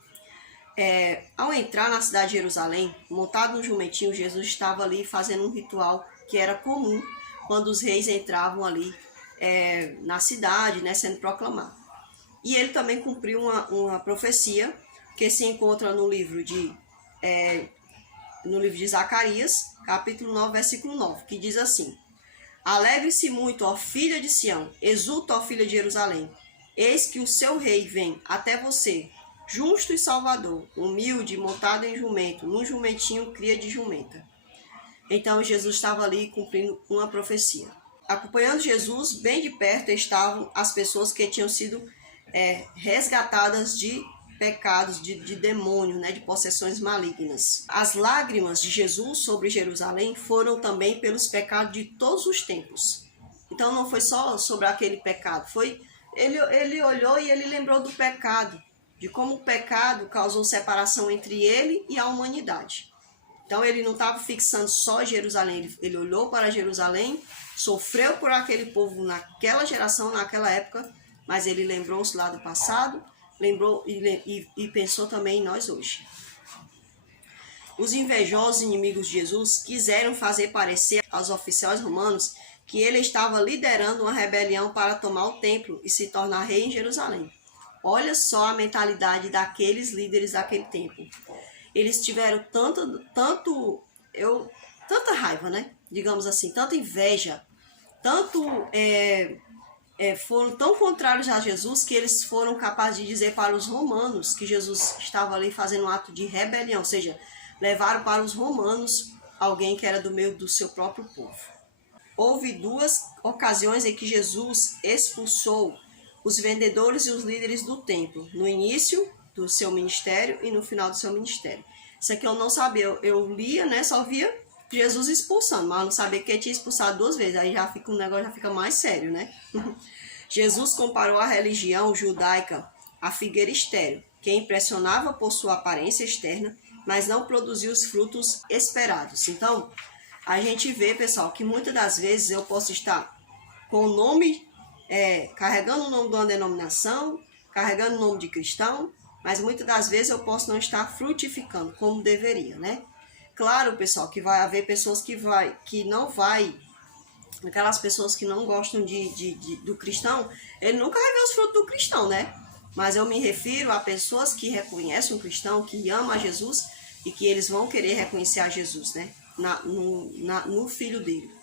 Ao entrar na cidade de Jerusalém, montado no jumentinho, Jesus estava ali fazendo um ritual que era comum quando os reis entravam ali na cidade, né, sendo proclamado. E ele também cumpriu uma profecia que se encontra no livro de Zacarias, capítulo 9, versículo 9, que diz assim: Alegre-se muito, ó filha de Sião, exulta, ó filha de Jerusalém. Eis que o seu rei vem até você, justo e salvador, humilde, montado em jumento, num jumentinho cria de jumenta. Então Jesus estava ali cumprindo uma profecia. Acompanhando Jesus, bem de perto estavam as pessoas que tinham sido resgatadas de pecados, de demônio, né, de possessões malignas. As lágrimas de Jesus sobre Jerusalém foram também pelos pecados de todos os tempos. Então não foi só sobre aquele pecado, ele olhou e ele lembrou do pecado, de como o pecado causou separação entre ele e a humanidade. Então ele não estava fixando só Jerusalém, ele olhou para Jerusalém, sofreu por aquele povo naquela geração, naquela época, mas ele lembrou-se lá do passado, lembrou e pensou também em nós hoje. Os invejosos inimigos de Jesus quiseram fazer parecer aos oficiais romanos que ele estava liderando uma rebelião para tomar o templo e se tornar rei em Jerusalém. Olha só a mentalidade daqueles líderes daquele tempo. Eles tiveram tanta raiva, né? Digamos assim, tanta inveja, foram tão contrários a Jesus que eles foram capazes de dizer para os romanos que Jesus estava ali fazendo um ato de rebelião, ou seja, levaram para os romanos alguém que era do meio do seu próprio povo. Houve 2 ocasiões em que Jesus expulsou os vendedores e os líderes do templo, no início do seu ministério e no final do seu ministério. Isso aqui eu não sabia, eu lia, né, só via Jesus expulsando, mas eu não sabia que ele tinha expulsado 2 vezes, aí o negócio já fica mais sério, né? Jesus comparou a religião judaica à figueira estéril, que impressionava por sua aparência externa, mas não produzia os frutos esperados. Então, a gente vê, pessoal, que muitas das vezes eu posso estar com o nome, carregando o nome de uma denominação, carregando o nome de cristão, mas muitas das vezes eu posso não estar frutificando como deveria, né? Claro, pessoal, que vai haver pessoas que não vai, aquelas pessoas que não gostam do cristão, ele nunca vai ver os frutos do cristão, né? Mas eu me refiro a pessoas que reconhecem o cristão, que amam a Jesus e que eles vão querer reconhecer a Jesus, né? No filho dele.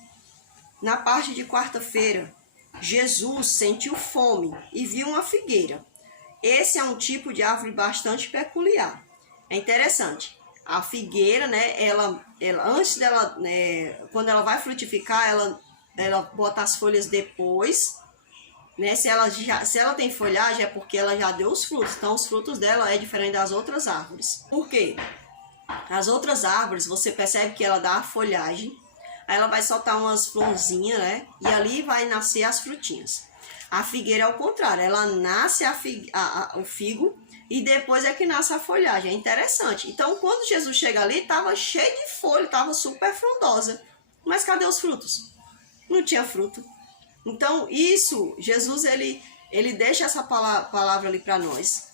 Na parte de quarta-feira, Jesus sentiu fome e viu uma figueira. Esse é um tipo de árvore bastante peculiar. É interessante. A figueira, né, ela antes dela, quando ela vai frutificar, ela bota as folhas depois, né? Se ela tem folhagem é porque ela já deu os frutos. Então os frutos dela é diferente das outras árvores. Por quê? As outras árvores, você percebe que ela dá a folhagem, aí ela vai soltar umas florzinhas, né? E ali vai nascer as frutinhas. A figueira é o contrário, ela nasce o figo e depois é que nasce a folhagem. É interessante. Então, quando Jesus chega ali, estava cheio de folha, estava super frondosa. Mas cadê os frutos? Não tinha fruto. Então, Jesus, ele deixa essa palavra ali para nós.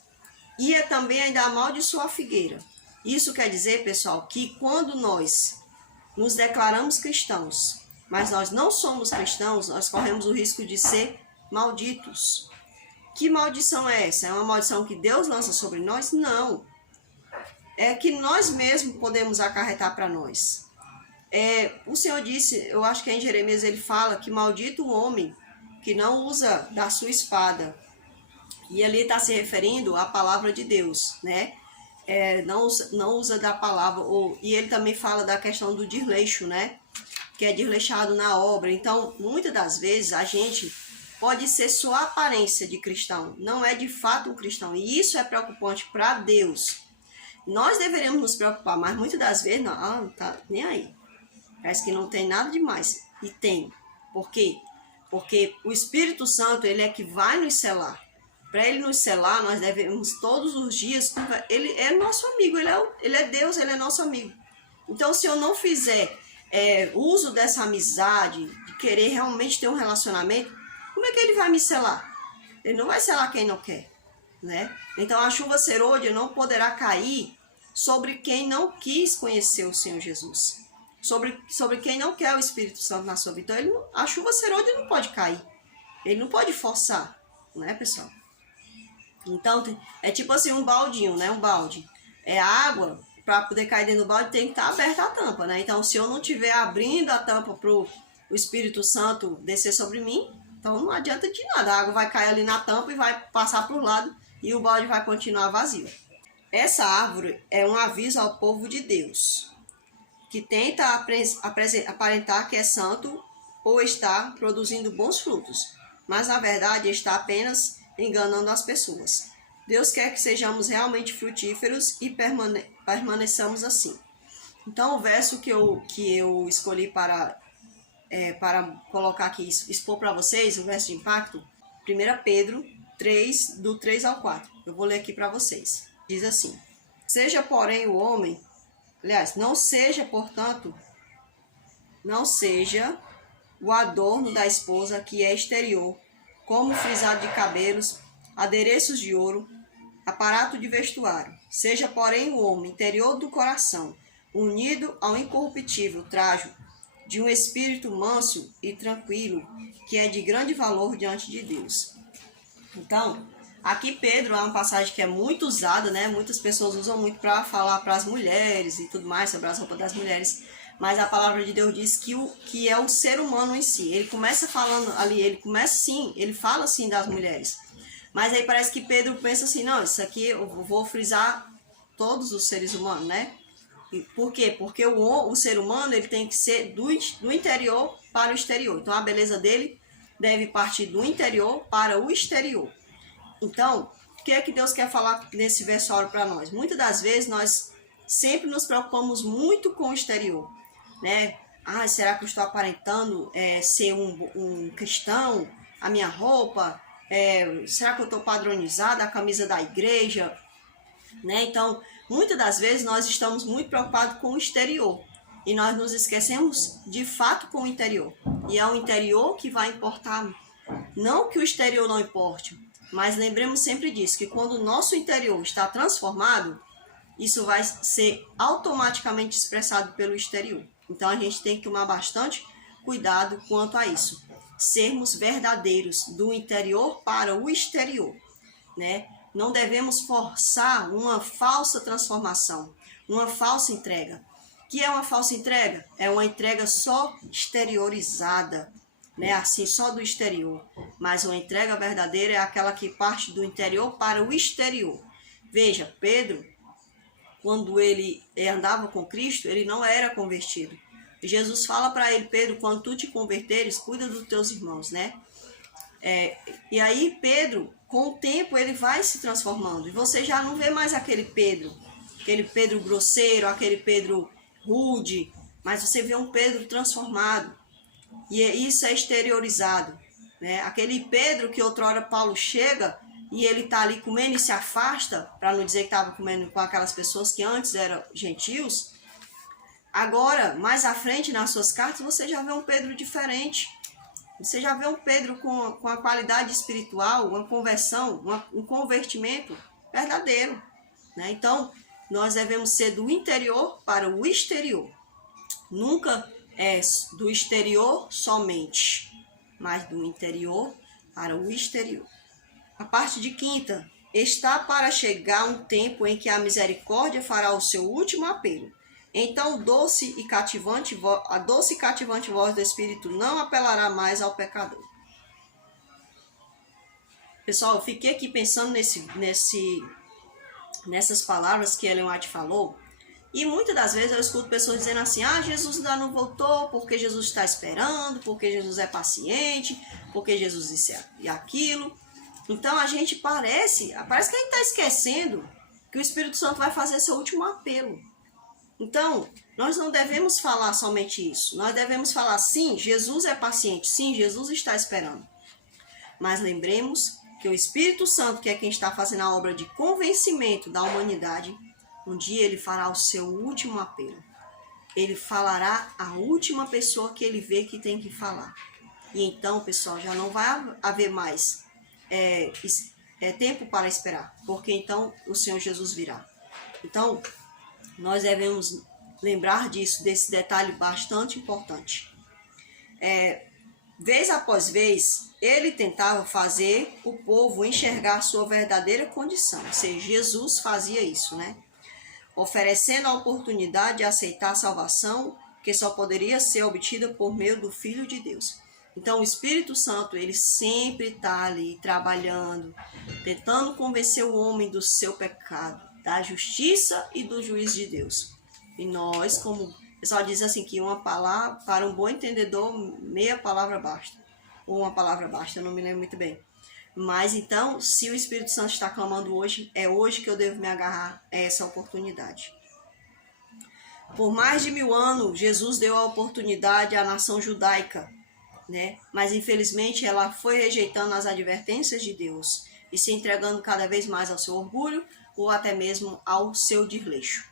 E também ainda amaldiçoa a figueira. Isso quer dizer, pessoal, que quando nós nos declaramos cristãos, mas nós não somos cristãos, nós corremos o risco de ser malditos. Que maldição é essa? É uma maldição que Deus lança sobre nós? Não. É que nós mesmos podemos acarretar para nós. O Senhor disse, eu acho que em Jeremias ele fala que maldito o homem que não usa da sua espada. E ali está se referindo à palavra de Deus, né? Não usa da palavra. E ele também fala da questão do desleixo, né? Que é desleixado na obra. Então, muitas das vezes a gente pode ser só a aparência de cristão, não é de fato um cristão. E isso é preocupante para Deus. Nós deveríamos nos preocupar, mas muitas das vezes não tá nem aí. Parece que não tem nada demais. E tem. Por quê? Porque o Espírito Santo, ele é que vai nos selar. Para ele nos selar, nós devemos todos os dias, ele é nosso amigo, ele é Deus, ele é nosso amigo. Então, se eu não fizer uso dessa amizade, de querer realmente ter um relacionamento, como é que ele vai me selar? Ele não vai selar quem não quer, né? Então a chuva serôdia não poderá cair sobre quem não quis conhecer o Senhor Jesus, sobre quem não quer o Espírito Santo na sua vida. Então a chuva serôdia não pode cair, ele não pode forçar, né, pessoal? Então é tipo assim um baldinho, né? Um balde. É água, para poder cair dentro do balde tem que estar aberta a tampa, né? Então se eu não estiver abrindo a tampa para o Espírito Santo descer sobre mim, então não adianta de nada. A água vai cair ali na tampa e vai passar para o lado e o balde vai continuar vazio. Essa árvore é um aviso ao povo de Deus, que tenta aparentar que é santo ou está produzindo bons frutos, mas na verdade está apenas enganando as pessoas. Deus quer que sejamos realmente frutíferos e permaneçamos assim. Então o verso que eu escolhi para colocar aqui, expor para vocês, o verso de impacto, 1 Pedro 3, do 3 ao 4. Eu vou ler aqui para vocês. Diz assim: seja, porém, o homem, aliás, não seja, portanto, não seja o adorno da esposa que é exterior, como frisado de cabelos, adereços de ouro, aparato de vestuário. Seja, porém, o homem interior do coração, unido ao incorruptível trajo de um espírito manso e tranquilo, que é de grande valor diante de Deus. Então, aqui Pedro é uma passagem que é muito usada, né? Muitas pessoas usam muito para falar para as mulheres e tudo mais, sobre as roupas das mulheres. Mas a palavra de Deus diz que é o ser humano em si. Ele começa falando ali, ele fala assim das mulheres. Mas aí parece que Pedro pensa assim, não, isso aqui eu vou frisar todos os seres humanos, né? Por quê? Porque o ser humano ele tem que ser do interior para o exterior. Então a beleza dele deve partir do interior para o exterior. Então, o que é que Deus quer falar nesse versículo para nós? Muitas das vezes nós sempre nos preocupamos muito com o exterior, né? Ah, será que eu estou aparentando ser um cristão? A minha roupa? Será que eu estou padronizada? A camisa da igreja? Né? Então, muitas das vezes nós estamos muito preocupados com o exterior e nós nos esquecemos de fato com o interior. E é o interior que vai importar. Não que o exterior não importe, mas lembremos sempre disso, que quando o nosso interior está transformado, isso vai ser automaticamente expressado pelo exterior. Então a gente tem que tomar bastante cuidado quanto a isso. Sermos verdadeiros do interior para o exterior, né? Não devemos forçar uma falsa transformação, uma falsa entrega. O que é uma falsa entrega? É uma entrega só exteriorizada, né? Assim, só do exterior. Mas uma entrega verdadeira é aquela que parte do interior para o exterior. Veja, Pedro, quando ele andava com Cristo, ele não era convertido. Jesus fala para ele, Pedro, quando tu te converteres, cuida dos teus irmãos, né? E aí Pedro, com o tempo, ele vai se transformando. E você já não vê mais aquele Pedro grosseiro, aquele Pedro rude, mas você vê um Pedro transformado. E isso é exteriorizado, né? Aquele Pedro que outrora Paulo chega e ele está ali comendo e se afasta, para não dizer que estava comendo com aquelas pessoas que antes eram gentios. Agora, mais à frente nas suas cartas, você já vê um Pedro diferente. Você já vê um Pedro com a qualidade espiritual, uma conversão, um convertimento verdadeiro, né? Então, nós devemos ser do interior para o exterior. Nunca é do exterior somente, mas do interior para o exterior. A parte de quinta. Está para chegar um tempo em que a misericórdia fará o seu último apelo. Então a doce e cativante voz do Espírito não apelará mais ao pecador. Pessoal, eu fiquei aqui pensando nessas palavras que Ellen White falou. E muitas das vezes eu escuto pessoas dizendo assim, Jesus ainda não voltou, porque Jesus está esperando, porque Jesus é paciente, porque Jesus isso e aquilo. Então a gente parece que a gente está esquecendo que o Espírito Santo vai fazer seu último apelo. Então, nós não devemos falar somente isso. Nós devemos falar, sim, Jesus é paciente, sim, Jesus está esperando. Mas lembremos que o Espírito Santo, que é quem está fazendo a obra de convencimento da humanidade, um dia ele fará o seu último apelo. ele falará a última pessoa que ele vê que tem que falar. E então, pessoal, já não vai haver mais tempo para esperar, porque então o Senhor Jesus virá. Então, nós devemos lembrar disso, desse detalhe bastante importante. Vez após vez, ele tentava fazer o povo enxergar sua verdadeira condição. Ou seja, Jesus fazia isso, né? Oferecendo a oportunidade de aceitar a salvação, que só poderia ser obtida por meio do Filho de Deus. Então, o Espírito Santo, ele sempre está ali trabalhando, tentando convencer o homem do seu pecado, da justiça e do juízo de Deus. E nós, como o pessoal diz assim, que uma palavra, para um bom entendedor, meia palavra basta. Ou uma palavra basta, eu não me lembro muito bem. Mas então, se o Espírito Santo está clamando hoje, é hoje que eu devo me agarrar a essa oportunidade. Por mais de 1000 anos, Jesus deu a oportunidade à nação judaica, né? Mas infelizmente ela foi rejeitando as advertências de Deus e se entregando cada vez mais ao seu orgulho ou até mesmo ao seu desleixo.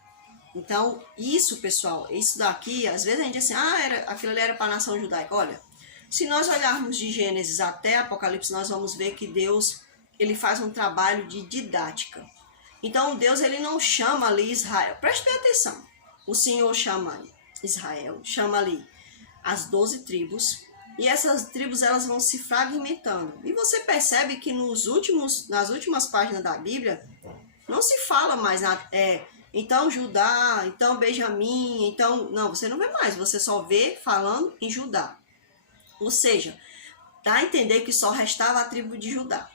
Então, isso, pessoal, isso daqui, às vezes a gente diz assim, aquilo ali era para a nação judaica. Olha, se nós olharmos de Gênesis até Apocalipse, nós vamos ver que Deus, ele faz um trabalho de didática. Então, Deus, ele não chama ali Israel. Preste bem atenção. O Senhor chama Israel, chama ali as 12 tribos, e essas tribos, elas vão se fragmentando. E você percebe que nas últimas páginas da Bíblia, não se fala mais então Judá, então Benjamim, então... Não, você não vê mais, você só vê falando em Judá. Ou seja, dá a entender que só restava a tribo de Judá.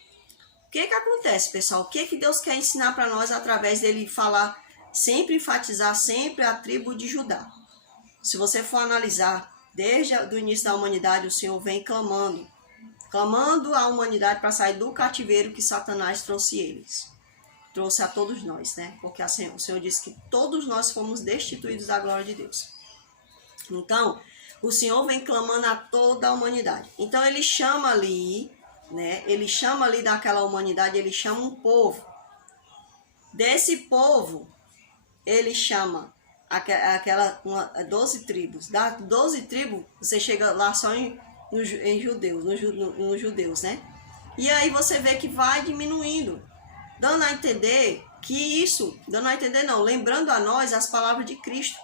O que acontece, pessoal? O que Deus quer ensinar para nós através dele falar, sempre enfatizar sempre a tribo de Judá? Se você for analisar, desde o início da humanidade, o Senhor vem clamando a humanidade para sair do cativeiro que Satanás trouxe a todos nós, né? Porque assim, o Senhor disse que todos nós fomos destituídos da glória de Deus. Então, o Senhor vem clamando a toda a humanidade. Então, ele chama ali, né? Ele chama ali daquela humanidade, ele chama um povo. Desse povo, ele chama 12 tribos. Das 12 tribos, você chega lá só em judeus, né? E aí você vê que vai diminuindo, dando a entender que lembrando a nós as palavras de Cristo,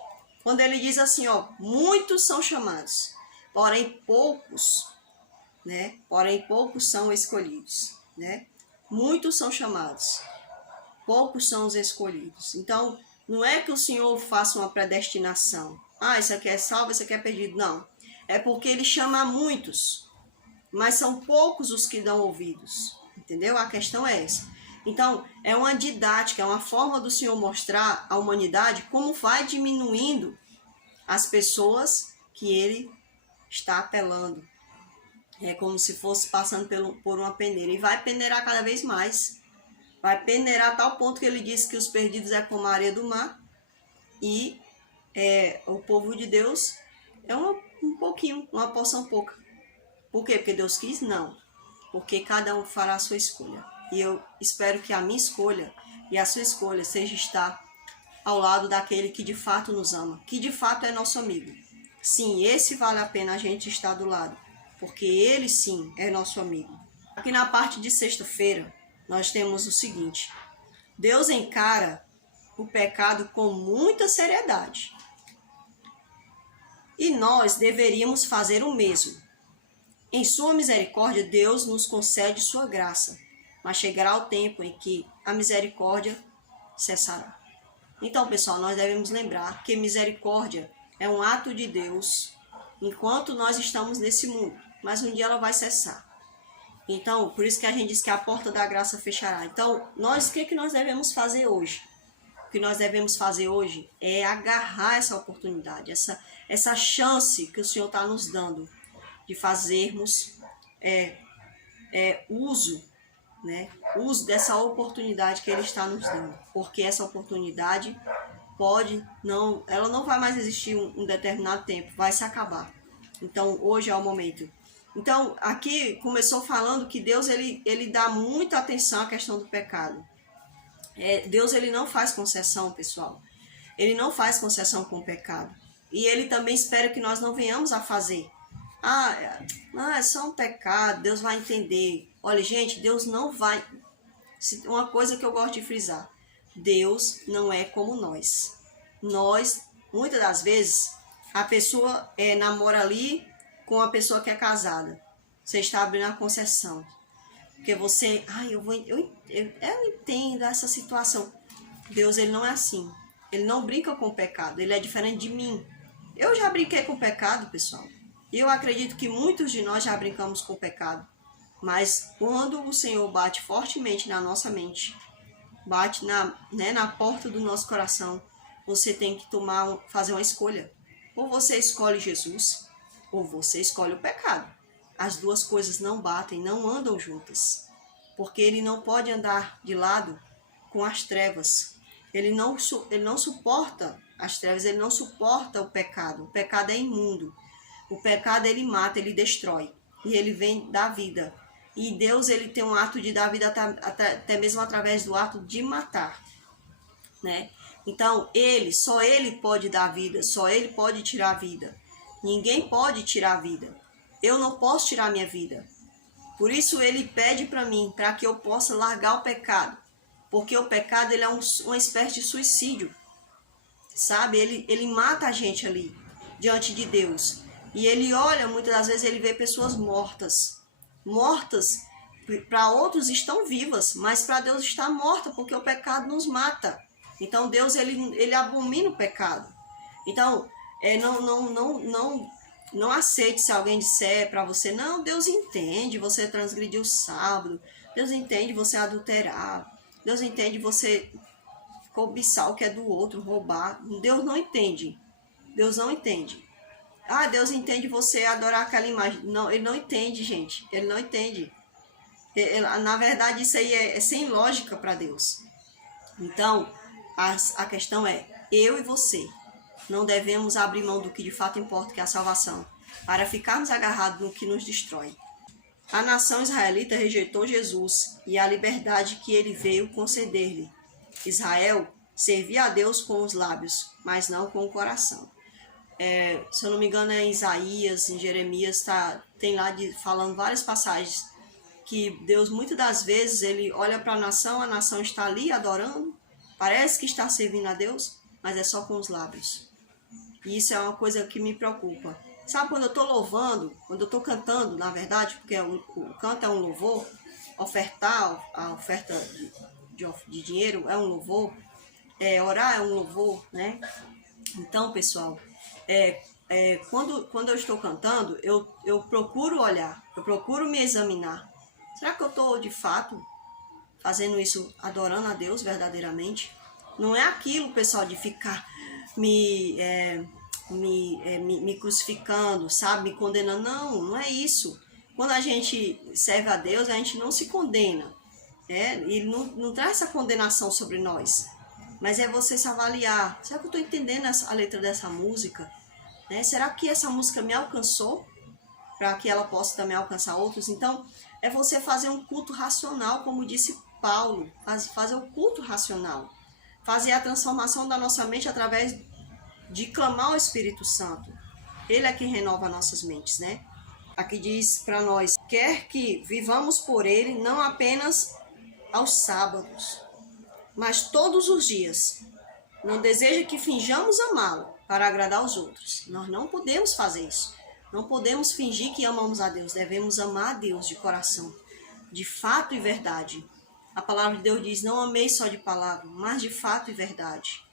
quando ele diz assim, muitos são chamados, porém poucos, né? Porém poucos são escolhidos, né? Muitos são chamados, poucos são os escolhidos. Então, não é que o Senhor faça uma predestinação. Isso aqui é salvo, isso aqui é perdido. Não. É porque ele chama muitos, mas são poucos os que dão ouvidos. Entendeu? A questão é essa. Então, é uma didática, é uma forma do Senhor mostrar à humanidade como vai diminuindo as pessoas que ele está apelando. É como se fosse passando por uma peneira. E vai peneirar cada vez mais. Vai peneirar a tal ponto que ele disse que os perdidos é como a areia do mar. E o povo de Deus é um pouquinho, uma porção pouca. Por quê? Porque Deus quis? Não. Porque cada um fará a sua escolha. E eu espero que a minha escolha e a sua escolha seja estar ao lado daquele que de fato nos ama. Que de fato é nosso amigo. Sim, esse vale a pena a gente estar do lado. Porque ele sim é nosso amigo. Aqui na parte de sexta-feira, nós temos o seguinte: Deus encara o pecado com muita seriedade. E nós deveríamos fazer o mesmo. Em sua misericórdia, Deus nos concede sua graça, mas chegará o tempo em que a misericórdia cessará. Então, pessoal, nós devemos lembrar que misericórdia é um ato de Deus enquanto nós estamos nesse mundo, mas um dia ela vai cessar. Então, por isso que a gente diz que a porta da graça fechará. Então, o que nós devemos fazer hoje? O que nós devemos fazer hoje é agarrar essa oportunidade, essa chance que o Senhor está nos dando de fazermos uso dessa oportunidade que Ele está nos dando. Porque essa oportunidade ela não vai mais existir um determinado tempo, vai se acabar. Então, hoje é o momento. Então, aqui começou falando que Deus ele dá muita atenção à questão do pecado. Deus ele não faz concessão, pessoal. Ele não faz concessão com o pecado. E Ele também espera que nós não venhamos a fazer. É só um pecado, Deus vai entender. Olha, gente, Deus não vai... Uma coisa que eu gosto de frisar. Deus não é como nós. Nós, muitas das vezes, a pessoa namora ali com a pessoa que é casada. Você está abrindo a concessão. Porque você... eu entendo essa situação. Deus, Ele não é assim. Ele não brinca com o pecado. Ele é diferente de mim. Eu já brinquei com o pecado, pessoal. E eu acredito que muitos de nós já brincamos com o pecado. Mas quando o Senhor bate fortemente na nossa mente, bate na porta do nosso coração, você tem que fazer uma escolha. Ou você escolhe Jesus, ou você escolhe o pecado. As duas coisas não batem, não andam juntas. Porque Ele não pode andar de lado com as trevas. Ele não suporta as trevas, Ele não suporta o pecado. O pecado é imundo. O pecado, ele mata, ele destrói. E ele vem da vida. E Deus, ele tem um ato de dar vida até mesmo através do ato de matar, né? Então, só ele pode dar vida, só ele pode tirar a vida. Ninguém pode tirar a vida. Eu não posso tirar a minha vida. Por isso ele pede para mim, para que eu possa largar o pecado. Porque o pecado, ele é uma espécie de suicídio. Sabe? Ele mata a gente ali, diante de Deus. E ele olha, muitas das vezes ele vê pessoas mortas. Mortas, para outros estão vivas, mas para Deus está morta, porque o pecado nos mata. Então Deus, ele abomina o pecado. Então, não aceite se alguém disser para você, não, Deus entende você transgredir o sábado, Deus entende você adulterar, Deus entende você cobiçar o que é do outro, roubar. Deus não entende. Deus não entende. Deus entende você adorar aquela imagem. Não, Ele não entende, gente. Ele não entende. Na verdade, isso aí é sem lógica para Deus. Então, a questão é, eu e você não devemos abrir mão do que de fato importa, que é a salvação, para ficarmos agarrados no que nos destrói. A nação israelita rejeitou Jesus e a liberdade que ele veio conceder-lhe. Israel servia a Deus com os lábios, mas não com o coração. Se eu não me engano, em Isaías, em Jeremias, tem lá falando várias passagens que Deus, muitas das vezes, ele olha para a nação está ali adorando, parece que está servindo a Deus, mas é só com os lábios. E isso é uma coisa que me preocupa. Sabe, quando eu estou louvando, quando eu estou cantando, na verdade, porque o canto é um louvor, ofertar, a oferta de dinheiro é um louvor, orar é um louvor, né? Então, pessoal, quando eu estou cantando, eu procuro olhar, eu procuro me examinar. Será que eu estou, de fato, fazendo isso, adorando a Deus verdadeiramente? Não é aquilo, pessoal, de ficar me crucificando, sabe? Me condenando. Não é isso. Quando a gente serve a Deus, a gente não se condena. E não traz essa condenação sobre nós. Mas é você se avaliar. Será que eu estou entendendo a letra dessa música? Será que essa música me alcançou? Para que ela possa também alcançar outros? Então, é você fazer um culto racional, como disse Paulo. Fazer um culto racional. Fazer a transformação da nossa mente através de clamar ao Espírito Santo. Ele é quem renova nossas mentes, né? Aqui diz para nós, quer que vivamos por ele, não apenas aos sábados, mas todos os dias. Não deseja que finjamos amá-lo para agradar aos outros. Nós não podemos fazer isso. Não podemos fingir que amamos a Deus. Devemos amar a Deus de coração, de fato e verdade. A palavra de Deus diz, não ameis só de palavra, mas de fato e verdade.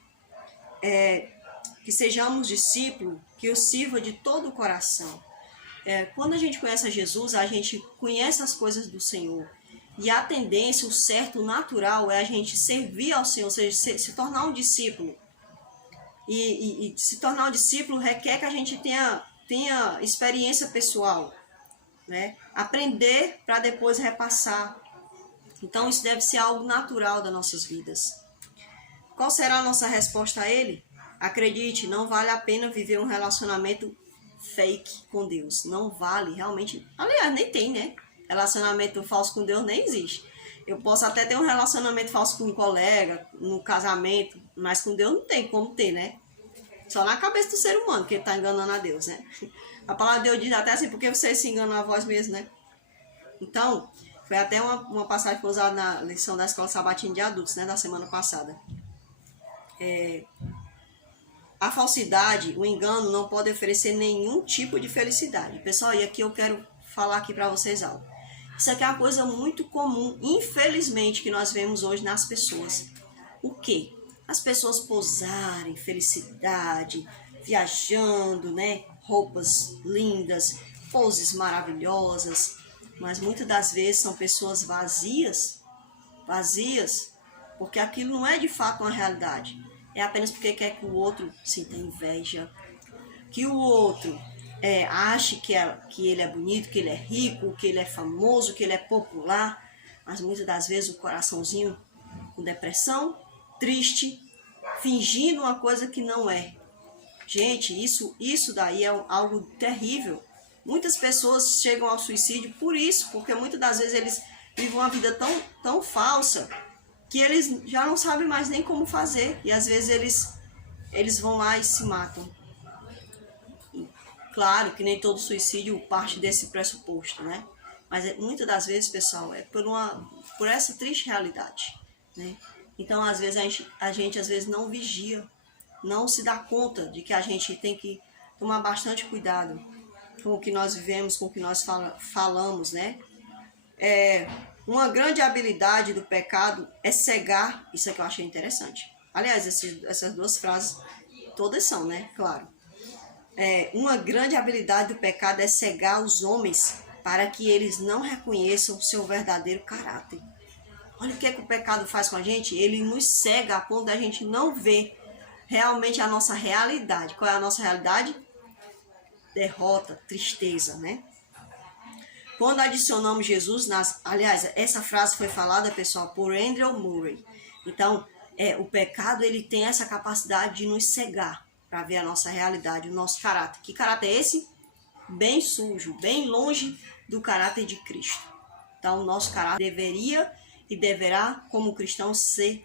Que sejamos discípulos, que o sirva de todo o coração. Quando a gente conhece a Jesus, a gente conhece as coisas do Senhor. E a tendência, o certo, o natural é a gente servir ao Senhor, ou seja, se tornar um discípulo. E se tornar um discípulo requer que a gente tenha experiência pessoal, né? Aprender para depois repassar. Então isso deve ser algo natural das nossas vidas. Qual será a nossa resposta a ele? Acredite, não vale a pena viver um relacionamento fake com Deus. Não vale, realmente. Aliás, nem tem, né? Relacionamento falso com Deus nem existe. Eu posso até ter um relacionamento falso com um colega, no casamento, mas com Deus não tem como ter, né? Só na cabeça do ser humano que ele está enganando a Deus, né? A palavra de Deus diz até assim, porque vocês se enganam a vós mesmos, né? Então, foi até uma passagem que foi usada na lição da Escola Sabatina de Adultos, né? Da semana passada. A falsidade, o engano, não pode oferecer nenhum tipo de felicidade. Pessoal, e aqui eu quero falar aqui para vocês algo. Isso aqui é uma coisa muito comum, infelizmente, que nós vemos hoje nas pessoas. O quê? As pessoas posarem felicidade, viajando, né? Roupas lindas, poses maravilhosas, mas muitas das vezes são pessoas vazias, porque aquilo não é de fato uma realidade. É apenas porque quer que o outro sinta inveja, que o outro ache que ele é bonito, que ele é rico, que ele é famoso, que ele é popular, mas muitas das vezes o coraçãozinho com depressão, triste, fingindo uma coisa que não é. Gente, isso daí é algo terrível. Muitas pessoas chegam ao suicídio por isso, porque muitas das vezes eles vivem uma vida tão falsa que eles já não sabem mais nem como fazer. E às vezes eles vão lá e se matam. Claro que nem todo suicídio parte desse pressuposto, né? Mas muitas das vezes, pessoal, é por essa triste realidade, né? Então, às vezes, a gente às vezes não vigia, não se dá conta de que a gente tem que tomar bastante cuidado com o que nós vivemos, com o que nós falamos, né? Uma grande habilidade do pecado é cegar. Isso aqui eu achei interessante. Aliás, essas duas frases todas são, né? Claro. Uma grande habilidade do pecado é cegar os homens para que eles não reconheçam o seu verdadeiro caráter. Olha o que o pecado faz com a gente. Ele nos cega a ponto da gente não ver realmente a nossa realidade. Qual é a nossa realidade? Derrota, tristeza, né? Quando adicionamos Jesus aliás, essa frase foi falada, pessoal, por Andrew Murray. Então, o pecado, ele tem essa capacidade de nos cegar para ver a nossa realidade, o nosso caráter. Que caráter é esse? Bem sujo, bem longe do caráter de Cristo. Então, o nosso caráter deveria e deverá, como cristão, ser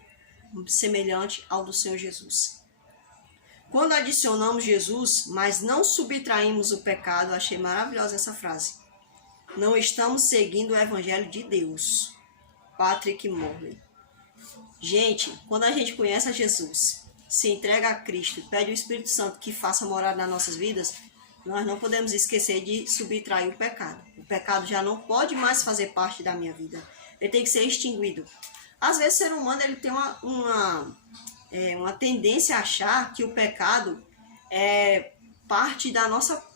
semelhante ao do Senhor Jesus. Quando adicionamos Jesus, mas não subtraímos o pecado, achei maravilhosa essa frase. Não estamos seguindo o Evangelho de Deus. Patrick Morley. Gente, quando a gente conhece a Jesus, se entrega a Cristo, pede o Espírito Santo que faça morada nas nossas vidas, nós não podemos esquecer de subtrair o pecado. O pecado já não pode mais fazer parte da minha vida. Ele tem que ser extinguido. Às vezes o ser humano ele tem uma tendência a achar que o pecado é parte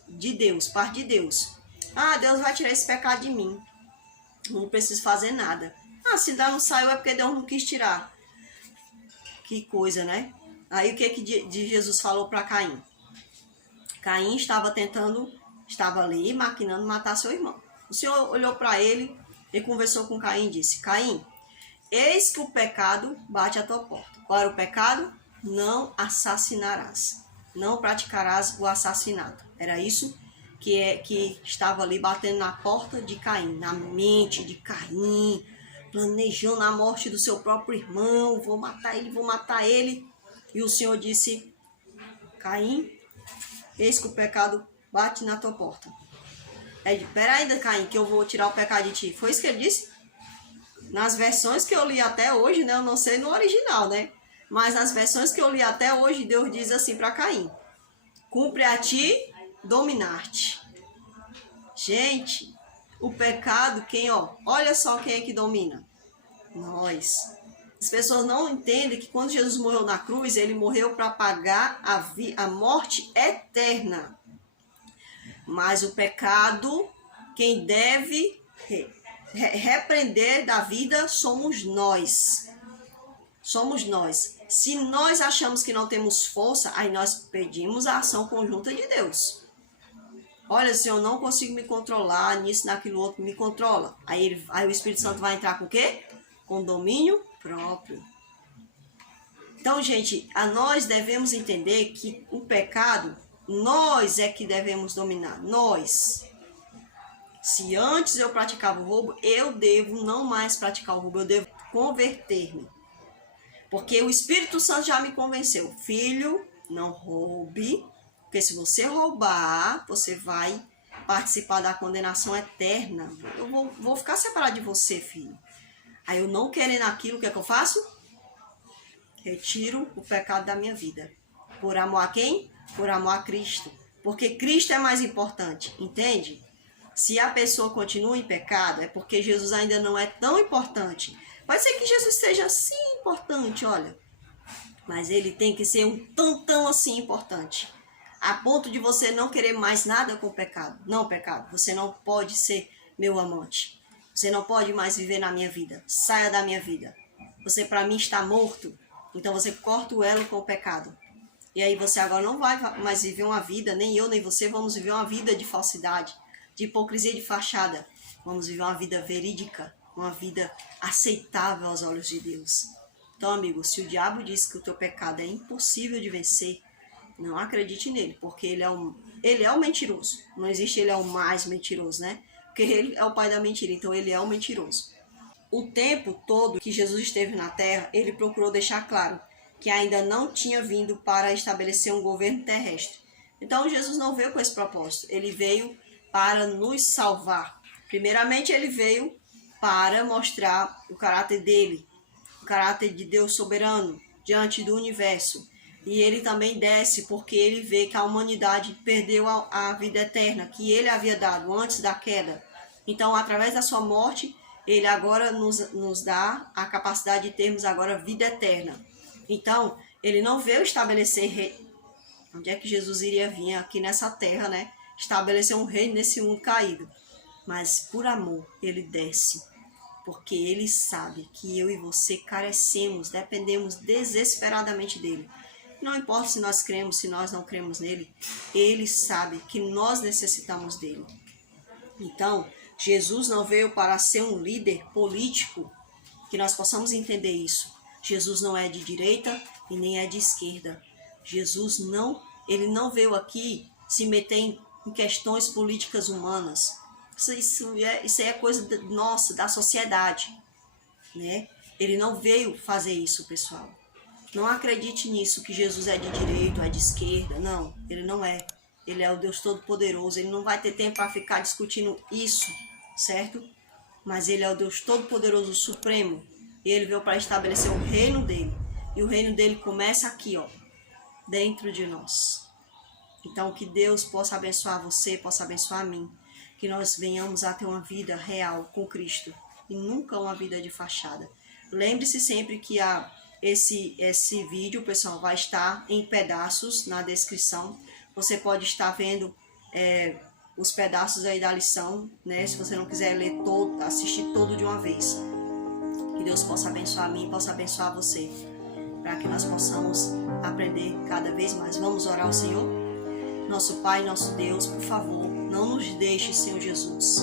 de Deus. Ah, Deus vai tirar esse pecado de mim. Não preciso fazer nada. Ah, se ainda não saiu é porque Deus não quis tirar. Que coisa, né? Aí o que Jesus falou para Caim? Caim estava ali maquinando matar seu irmão. O Senhor olhou para ele e conversou com Caim e disse: Caim, eis que o pecado bate à tua porta. Qual era o pecado? Não assassinarás. Não praticarás o assassinato. Era isso que estava ali batendo na porta de Caim, na mente de Caim, planejando a morte do seu próprio irmão. Vou matar ele. E o Senhor disse: Caim, eis que o pecado bate na tua porta. Pera ainda, Caim, que eu vou tirar o pecado de ti. Foi isso que ele disse? Nas versões que eu li até hoje, né? Eu não sei no original, né? Mas nas versões que eu li até hoje, Deus diz assim para Caim: cumpre a ti dominar-te. Gente, o pecado, olha só quem é que domina. Nós. As pessoas não entendem que quando Jesus morreu na cruz, ele morreu para pagar a morte eterna. Mas o pecado, quem deve repreender da vida somos nós. Somos nós. Se nós achamos que não temos força, aí nós pedimos a ação conjunta de Deus. Olha, Senhor, eu não consigo me controlar nisso, naquilo outro, me controla. Aí o Espírito Santo vai entrar com o quê? Com domínio próprio. Então, gente, nós devemos entender que o pecado, nós é que devemos dominar. Nós. Se antes eu praticava o roubo, eu devo não mais praticar o roubo, eu devo converter-me. Porque o Espírito Santo já me convenceu. Filho, Não roube, porque se você roubar, você vai participar da condenação eterna. Eu vou ficar separado de você, filho. Aí eu não querendo aquilo, o que é que eu faço? Retiro o pecado da minha vida. Por amor a quem? Por amor a Cristo. Porque Cristo é mais importante, entende? Se a pessoa continua em pecado, é porque Jesus ainda não é tão importante. Pode ser que Jesus seja sim importante, olha. Mas ele tem que ser um tão assim importante. A ponto de você não querer mais nada com o pecado. Não, pecado, você não pode ser meu amante. Você não pode mais viver na minha vida. Saia da minha vida. Você para mim está morto. Então você corta o elo com o pecado. E aí você agora não vai mais viver uma vida, nem eu nem você vamos viver uma vida de falsidade, de hipocrisia, de fachada. Vamos viver uma vida verídica, uma vida aceitável aos olhos de Deus. Então, amigo, se o diabo diz que o teu pecado é impossível de vencer, não acredite nele, porque ele é o mentiroso. Não existe ele é o mais mentiroso, né? Porque ele é o pai da mentira, então ele é o mentiroso. O tempo todo que Jesus esteve na terra, ele procurou deixar claro que ainda não tinha vindo para estabelecer um governo terrestre. Então Jesus não veio com esse propósito, ele veio para nos salvar. Primeiramente ele veio para mostrar o caráter dele, o caráter de Deus soberano diante do universo. E ele também desce porque ele vê que a humanidade perdeu a vida eterna que ele havia dado antes da queda. Então, através da sua morte, ele agora nos dá a capacidade de termos agora vida eterna. Então, ele não veio estabelecer onde é que Jesus iria vir aqui nessa terra, né? Estabelecer um reino nesse mundo caído. Mas, por amor, ele desce. Porque ele sabe que eu e você carecemos, dependemos desesperadamente dele. Não importa se nós cremos, se nós não cremos nele, ele sabe que nós necessitamos dele. Então, Jesus não veio para ser um líder político, que nós possamos entender isso. Jesus não é de direita e nem é de esquerda. Jesus ele não veio aqui se meter em questões políticas humanas. Isso é coisa nossa, da sociedade, né? Ele não veio fazer isso, pessoal. Não acredite nisso, que Jesus é de direita ou é de esquerda. Não, ele não é. Ele é o Deus Todo-Poderoso. Ele não vai ter tempo para ficar discutindo isso, certo? Mas ele é o Deus Todo-Poderoso, Supremo. E ele veio para estabelecer o reino dele. E o reino dele começa aqui, ó, dentro de nós. Então, que Deus possa abençoar você, possa abençoar a mim. Que nós venhamos a ter uma vida real com Cristo. E nunca uma vida de fachada. Lembre-se sempre que esse vídeo, pessoal, vai estar em pedaços na descrição. Você pode estar vendo os pedaços aí da lição, né? Se você não quiser ler todo, assistir todo de uma vez. Que Deus possa abençoar a mim, possa abençoar você, para que nós possamos aprender cada vez mais. Vamos orar ao Senhor? Nosso Pai, nosso Deus, por favor, não nos deixe, Senhor Jesus.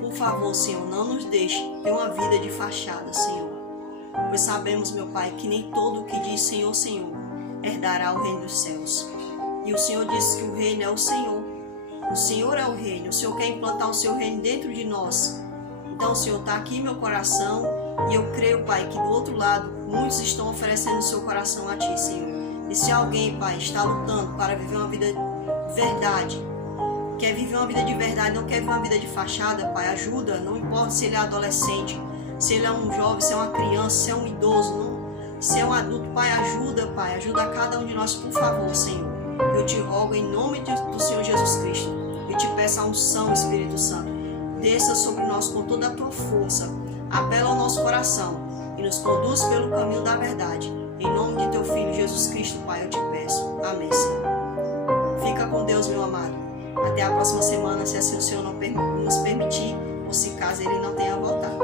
Por favor, Senhor, não nos deixe ter uma vida de fachada, Senhor. Pois sabemos, meu Pai, que nem todo o que diz Senhor, Senhor, herdará o reino dos céus. E o Senhor disse que o reino é o Senhor. O Senhor é o reino. O Senhor quer implantar o seu reino dentro de nós. Então, Senhor, está aqui meu coração. E eu creio, Pai, que do outro lado, muitos estão oferecendo o seu coração a Ti, Senhor. E se alguém, Pai, está lutando para viver uma vida de verdade, quer viver uma vida de verdade, não quer viver uma vida de fachada, Pai, ajuda. Não importa se ele é adolescente, se ele é um jovem, se é uma criança, se é um idoso, se é um adulto, Pai, ajuda a cada um de nós, por favor, Senhor. Eu te rogo em nome do Senhor Jesus Cristo, e te peço a unção, Espírito Santo, desça sobre nós com toda a tua força, apela ao nosso coração e nos conduz pelo caminho da verdade. Em nome de teu Filho Jesus Cristo, Pai, eu te peço. Amém, Senhor. Fica com Deus, meu amado. Até a próxima semana, se assim o Senhor não nos permitir, ou se caso ele não tenha voltado.